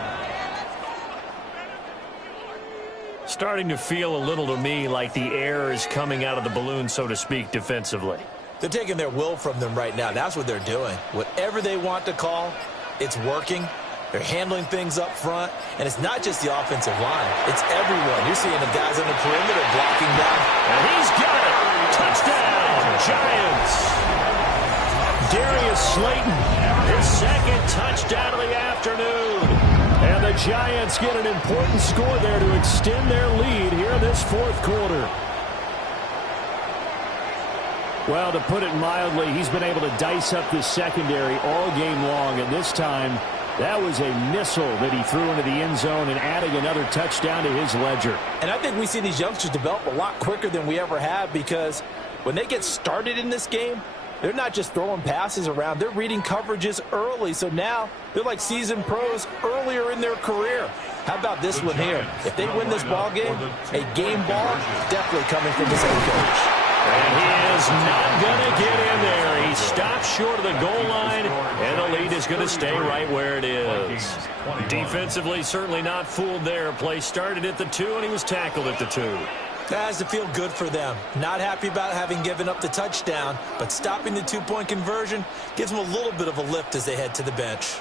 Starting to feel a little to me like the air is coming out of the balloon, so to speak, defensively. They're taking their will from them right now. That's what they're doing. Whatever they want to call, it's working. They're handling things up front, and it's not just the offensive line. It's everyone. You're seeing the guys on the perimeter blocking down. And he's got it. Touchdown, Giants. Darius Slayton, his second touchdown of the afternoon. And the Giants get an important score there to extend their lead here in this fourth quarter. Well, to put it mildly, he's been able to dice up this secondary all game long, and this time that was a missile that he threw into the end zone and adding another touchdown to his ledger. And I think we see these youngsters develop a lot quicker than we ever have, because when they get started in this game, they're not just throwing passes around. They're reading coverages early. So now they're like seasoned pros earlier in their career. How about this one here? If they win this ball game, a game ball definitely coming from this head coach. And he is not going to get in there. He stops short of the goal line, and the lead is going to stay right where it is. Defensively, certainly not fooled there. Play started at the 2, and he was tackled at the 2. That has to feel good for them. Not happy about having given up the touchdown, but stopping the 2-point conversion gives them a little bit of a lift as they head to the bench.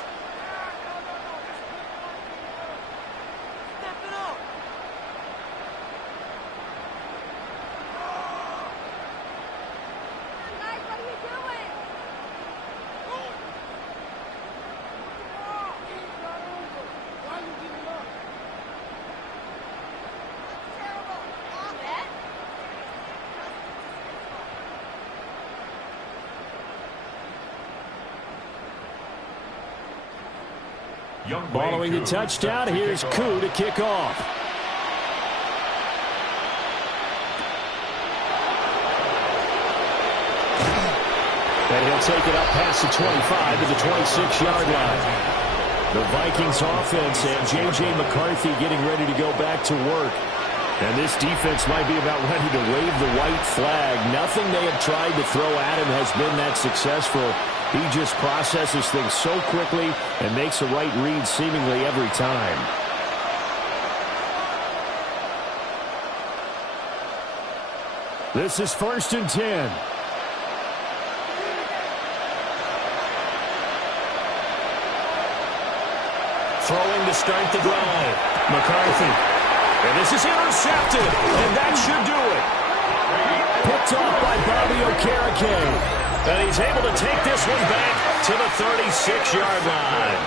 Following the touchdown, here's Koo to kick off. And he'll take it up past the 25 to the 26-yard line. The Vikings offense and J.J. McCarthy getting ready to go back to work. And this defense might be about ready to wave the white flag. Nothing they have tried to throw at him has been that successful. He just processes things so quickly and makes the right read seemingly every time. This is 1st and 10. Throwing to start the drive. McCarthy. And this is intercepted. And that should do it. Picked off by Bobby Okereke. And he's able to take this one back to the 36-yard line.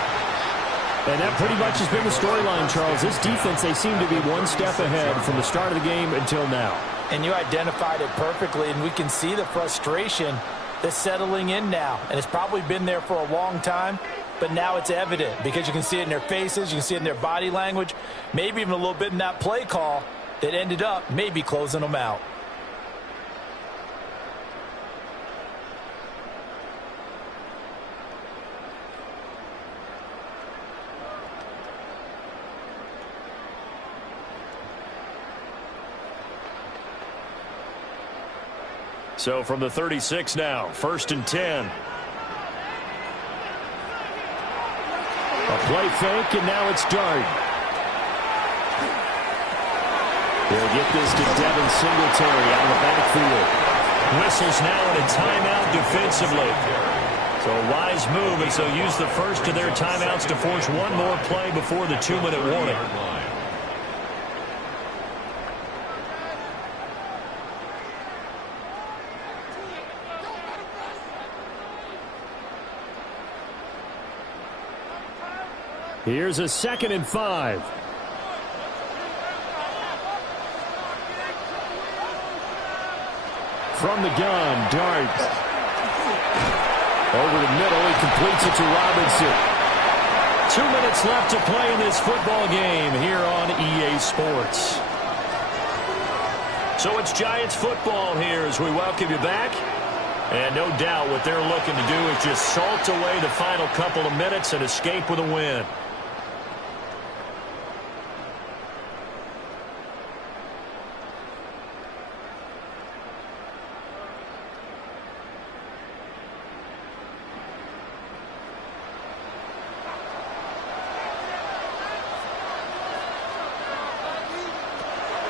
And that pretty much has been the storyline, Charles. This defense, they seem to be one step ahead from the start of the game until now. And you identified it perfectly, and we can see the frustration that's settling in now. And it's probably been there for a long time, but now it's evident because you can see it in their faces, you can see it in their body language, maybe even a little bit in that play call that ended up maybe closing them out. So from the 36 now, 1st and 10. A play fake, and now it's Dart. They'll get this to Devin Singletary out of the backfield. Whistles now in a timeout defensively. So a wise move as they'll use the first of their timeouts to force one more play before the 2-minute warning. Here's a 2nd and 5. From the gun, Dart. Over the middle, he completes it to Robinson. 2 minutes left to play in this football game here on EA Sports. So it's Giants football here as we welcome you back. And no doubt what they're looking to do is just salt away the final couple of minutes and escape with a win.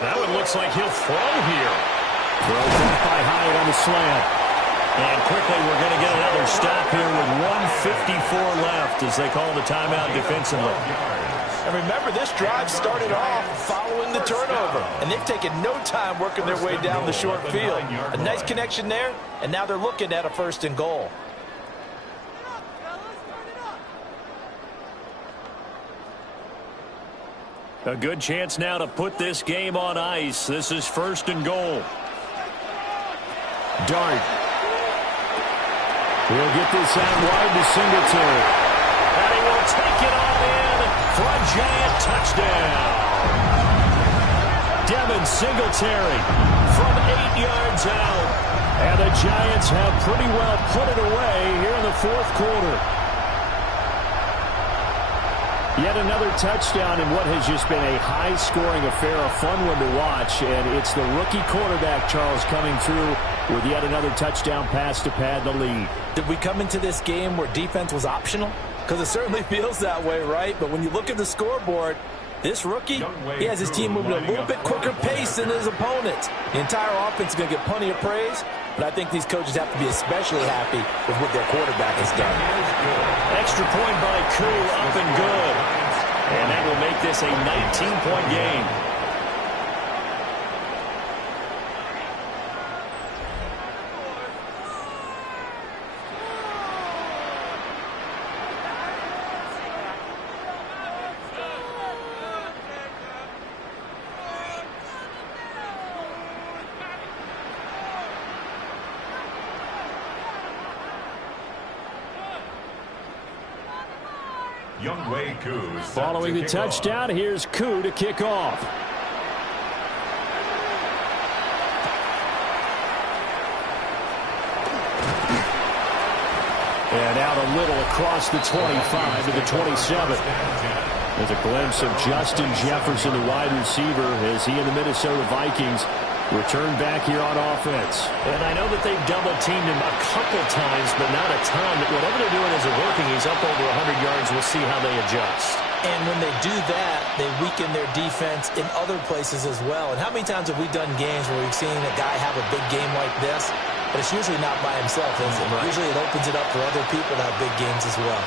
That one looks like he'll throw here. Throws off by Hyatt on the slant. And quickly we're going to get another stop here with 1:54 left as they call the timeout defensively. And remember, this drive started off following the turnover. And they've taken no time working their way down the short field. A nice connection there, and now they're looking at a 1st and goal. A good chance now to put this game on ice. This is 1st and goal. Dart. He'll get this out wide to Singletary. And he will take it on in for a Giant touchdown. Devin Singletary from 8 yards out. And the Giants have pretty well put it away here in the 4th quarter. Yet another touchdown in what has just been a high-scoring affair, a fun one to watch. And it's the rookie quarterback, Charles, coming through with yet another touchdown pass to pad the lead. Did we come into this game where defense was optional? Because it certainly feels that way, right? But when you look at the scoreboard, this rookie, he has his team moving at a little bit quicker pace than his opponents. The entire offense is going to get plenty of praise, but I think these coaches have to be especially happy with what their quarterback has done. Extra point by Koo, up and good. And that will make this a 19-point game. Following the touchdown, here's Koo to kick off. And out a little across the 25 to the 27. There's a glimpse of Justin Jefferson, the wide receiver, as he and the Minnesota Vikings return back here on offense. And I know that they've double-teamed him a couple times, but not a ton. Whatever they're doing isn't working. He's up over 100 yards. We'll see how they adjust. And when they do that, they weaken their defense in other places as well. And how many times have we done games where we've seen a guy have a big game like this? But it's usually not by himself, is it? Right. Usually it opens it up for other people to have big games as well.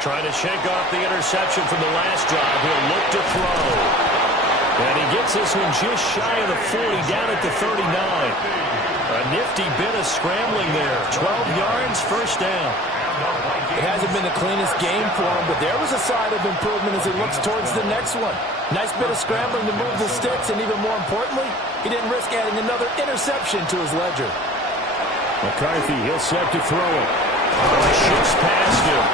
Trying to shake off the interception from the last drive. He'll look to throw. And he gets this one just shy of the 40, down at the 39. A nifty bit of scrambling there. 12 yards, 1st down. It hasn't been the cleanest game for him, but there was a sign of improvement as he looks towards the next one. Nice bit of scrambling to move the sticks, and even more importantly, he didn't risk adding another interception to his ledger. McCarthy, he'll set to throw it. Shifts past him.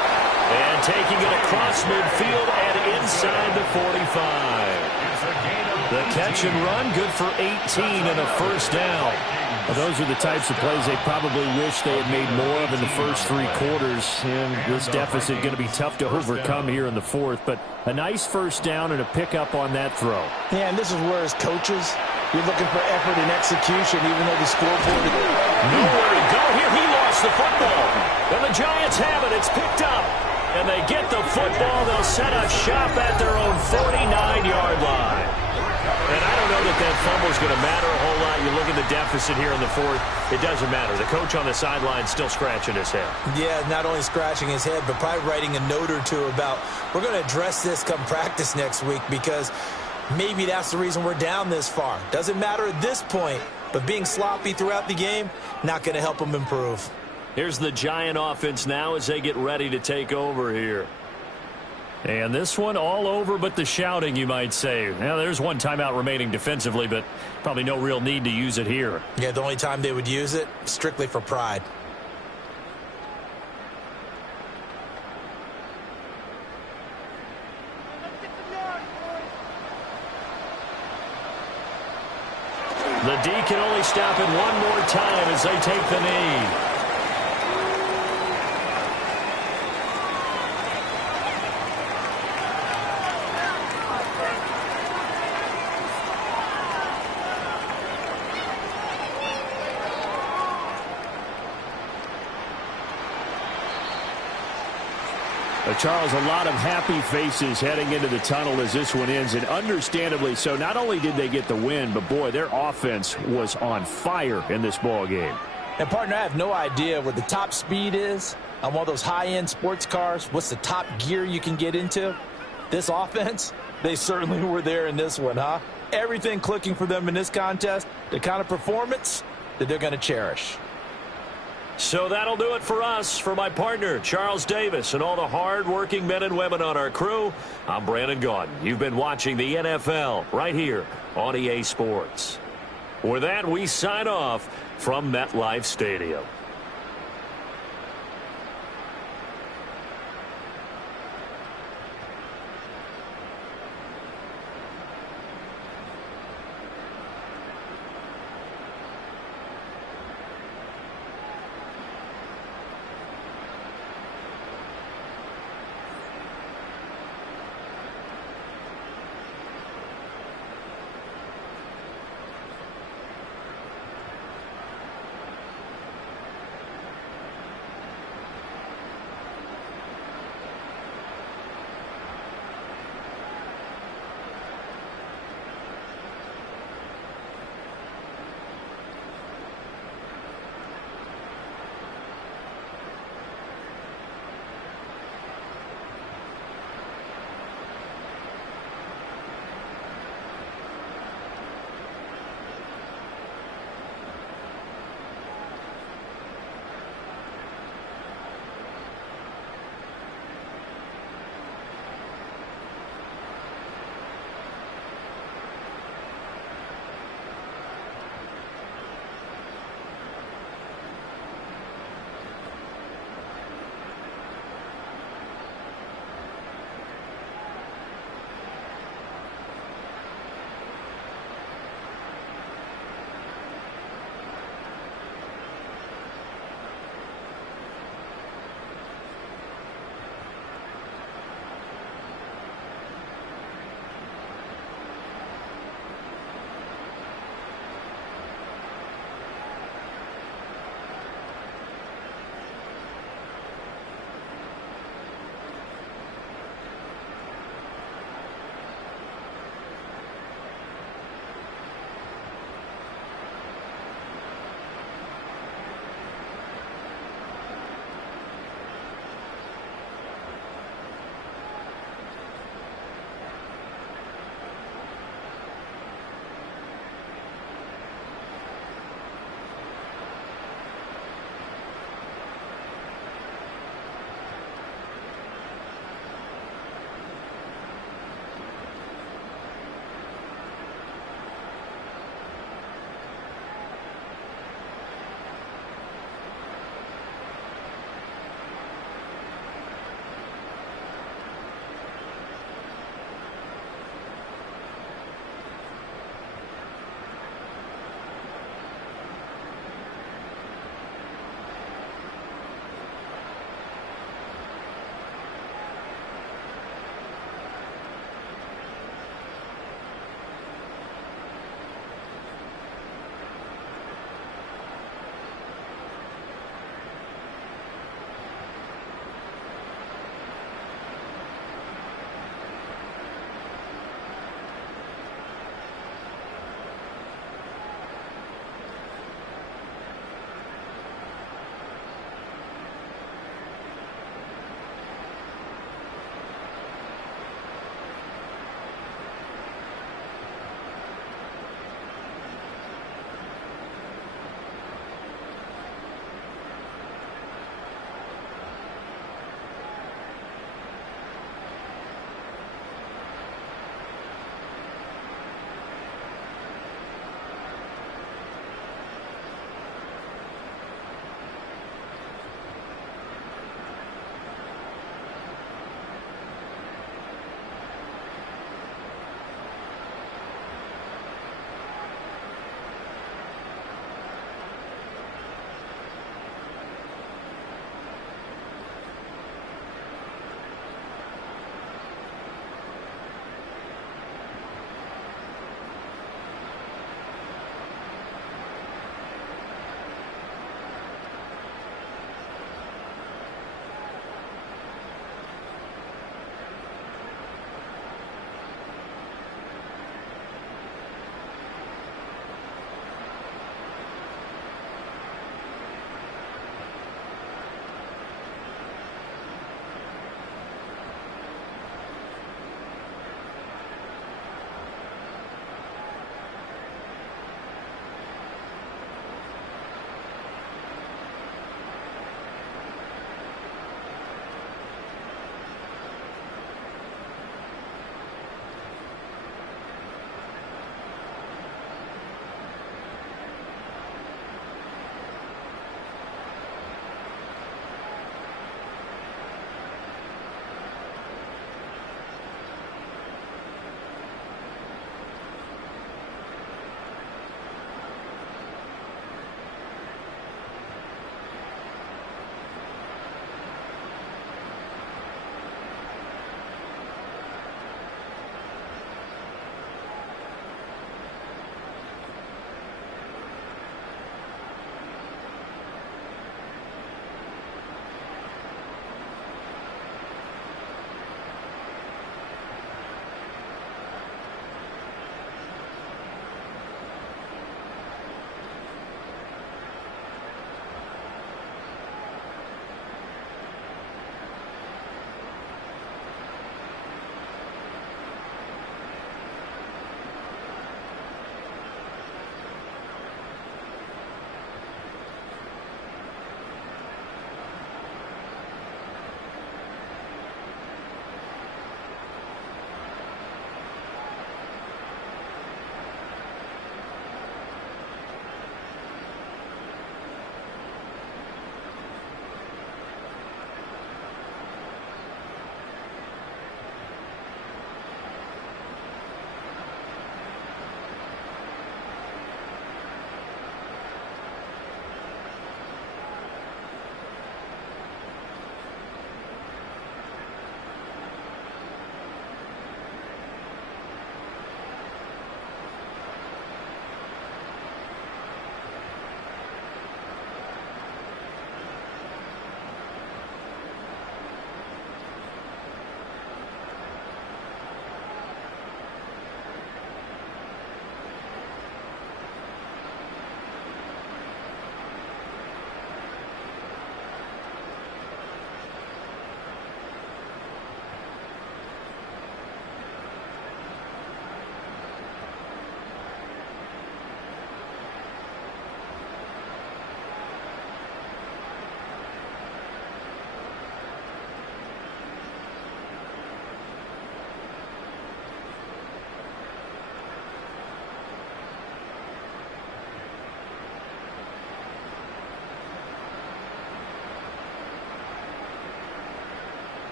And taking it across midfield and inside the 45. The catch and run, good for 18 and a 1st down. Well, those are the types of plays they probably wish they had made more of in the first 3 quarters. And this deficit going to be tough to overcome here in the 4th. But a nice 1st down and a pickup on that throw. Yeah, and this is where as coaches, you're looking for effort and execution, even though the scoreboard is nowhere to go here. He lost the football. And the Giants have it. It's picked up. And they get the football. They'll set up shop at their own 49-yard line. And I don't know that that fumble is going to matter a whole lot. You look at the deficit here in the 4th. It doesn't matter. The coach on the sideline still scratching his head. Yeah, not only scratching his head, but probably writing a note or two about, we're going to address this come practice next week, because maybe that's the reason we're down this far. Doesn't matter at this point, but being sloppy throughout the game, not going to help him improve. Here's the Giant offense now as they get ready to take over here. And this one all over but the shouting, you might say. Now, there's one timeout remaining defensively, but probably no real need to use it here. Yeah, the only time they would use it, strictly for pride. The D can only stop it one more time as they take the knee. Charles, a lot of happy faces heading into the tunnel as this one ends, and understandably so. Not only did they get the win, but, boy, their offense was on fire in this ball game. And, partner, I have no idea what the top speed is on one of those high-end sports cars. What's the top gear you can get into? This offense, they certainly were there in this one, huh? Everything clicking for them in this contest, the kind of performance that they're going to cherish. So that'll do it for us. For my partner, Charles Davis, and all the hard-working men and women on our crew, I'm Brandon Gaudin. You've been watching the NFL right here on EA Sports. With that, we sign off from MetLife Stadium.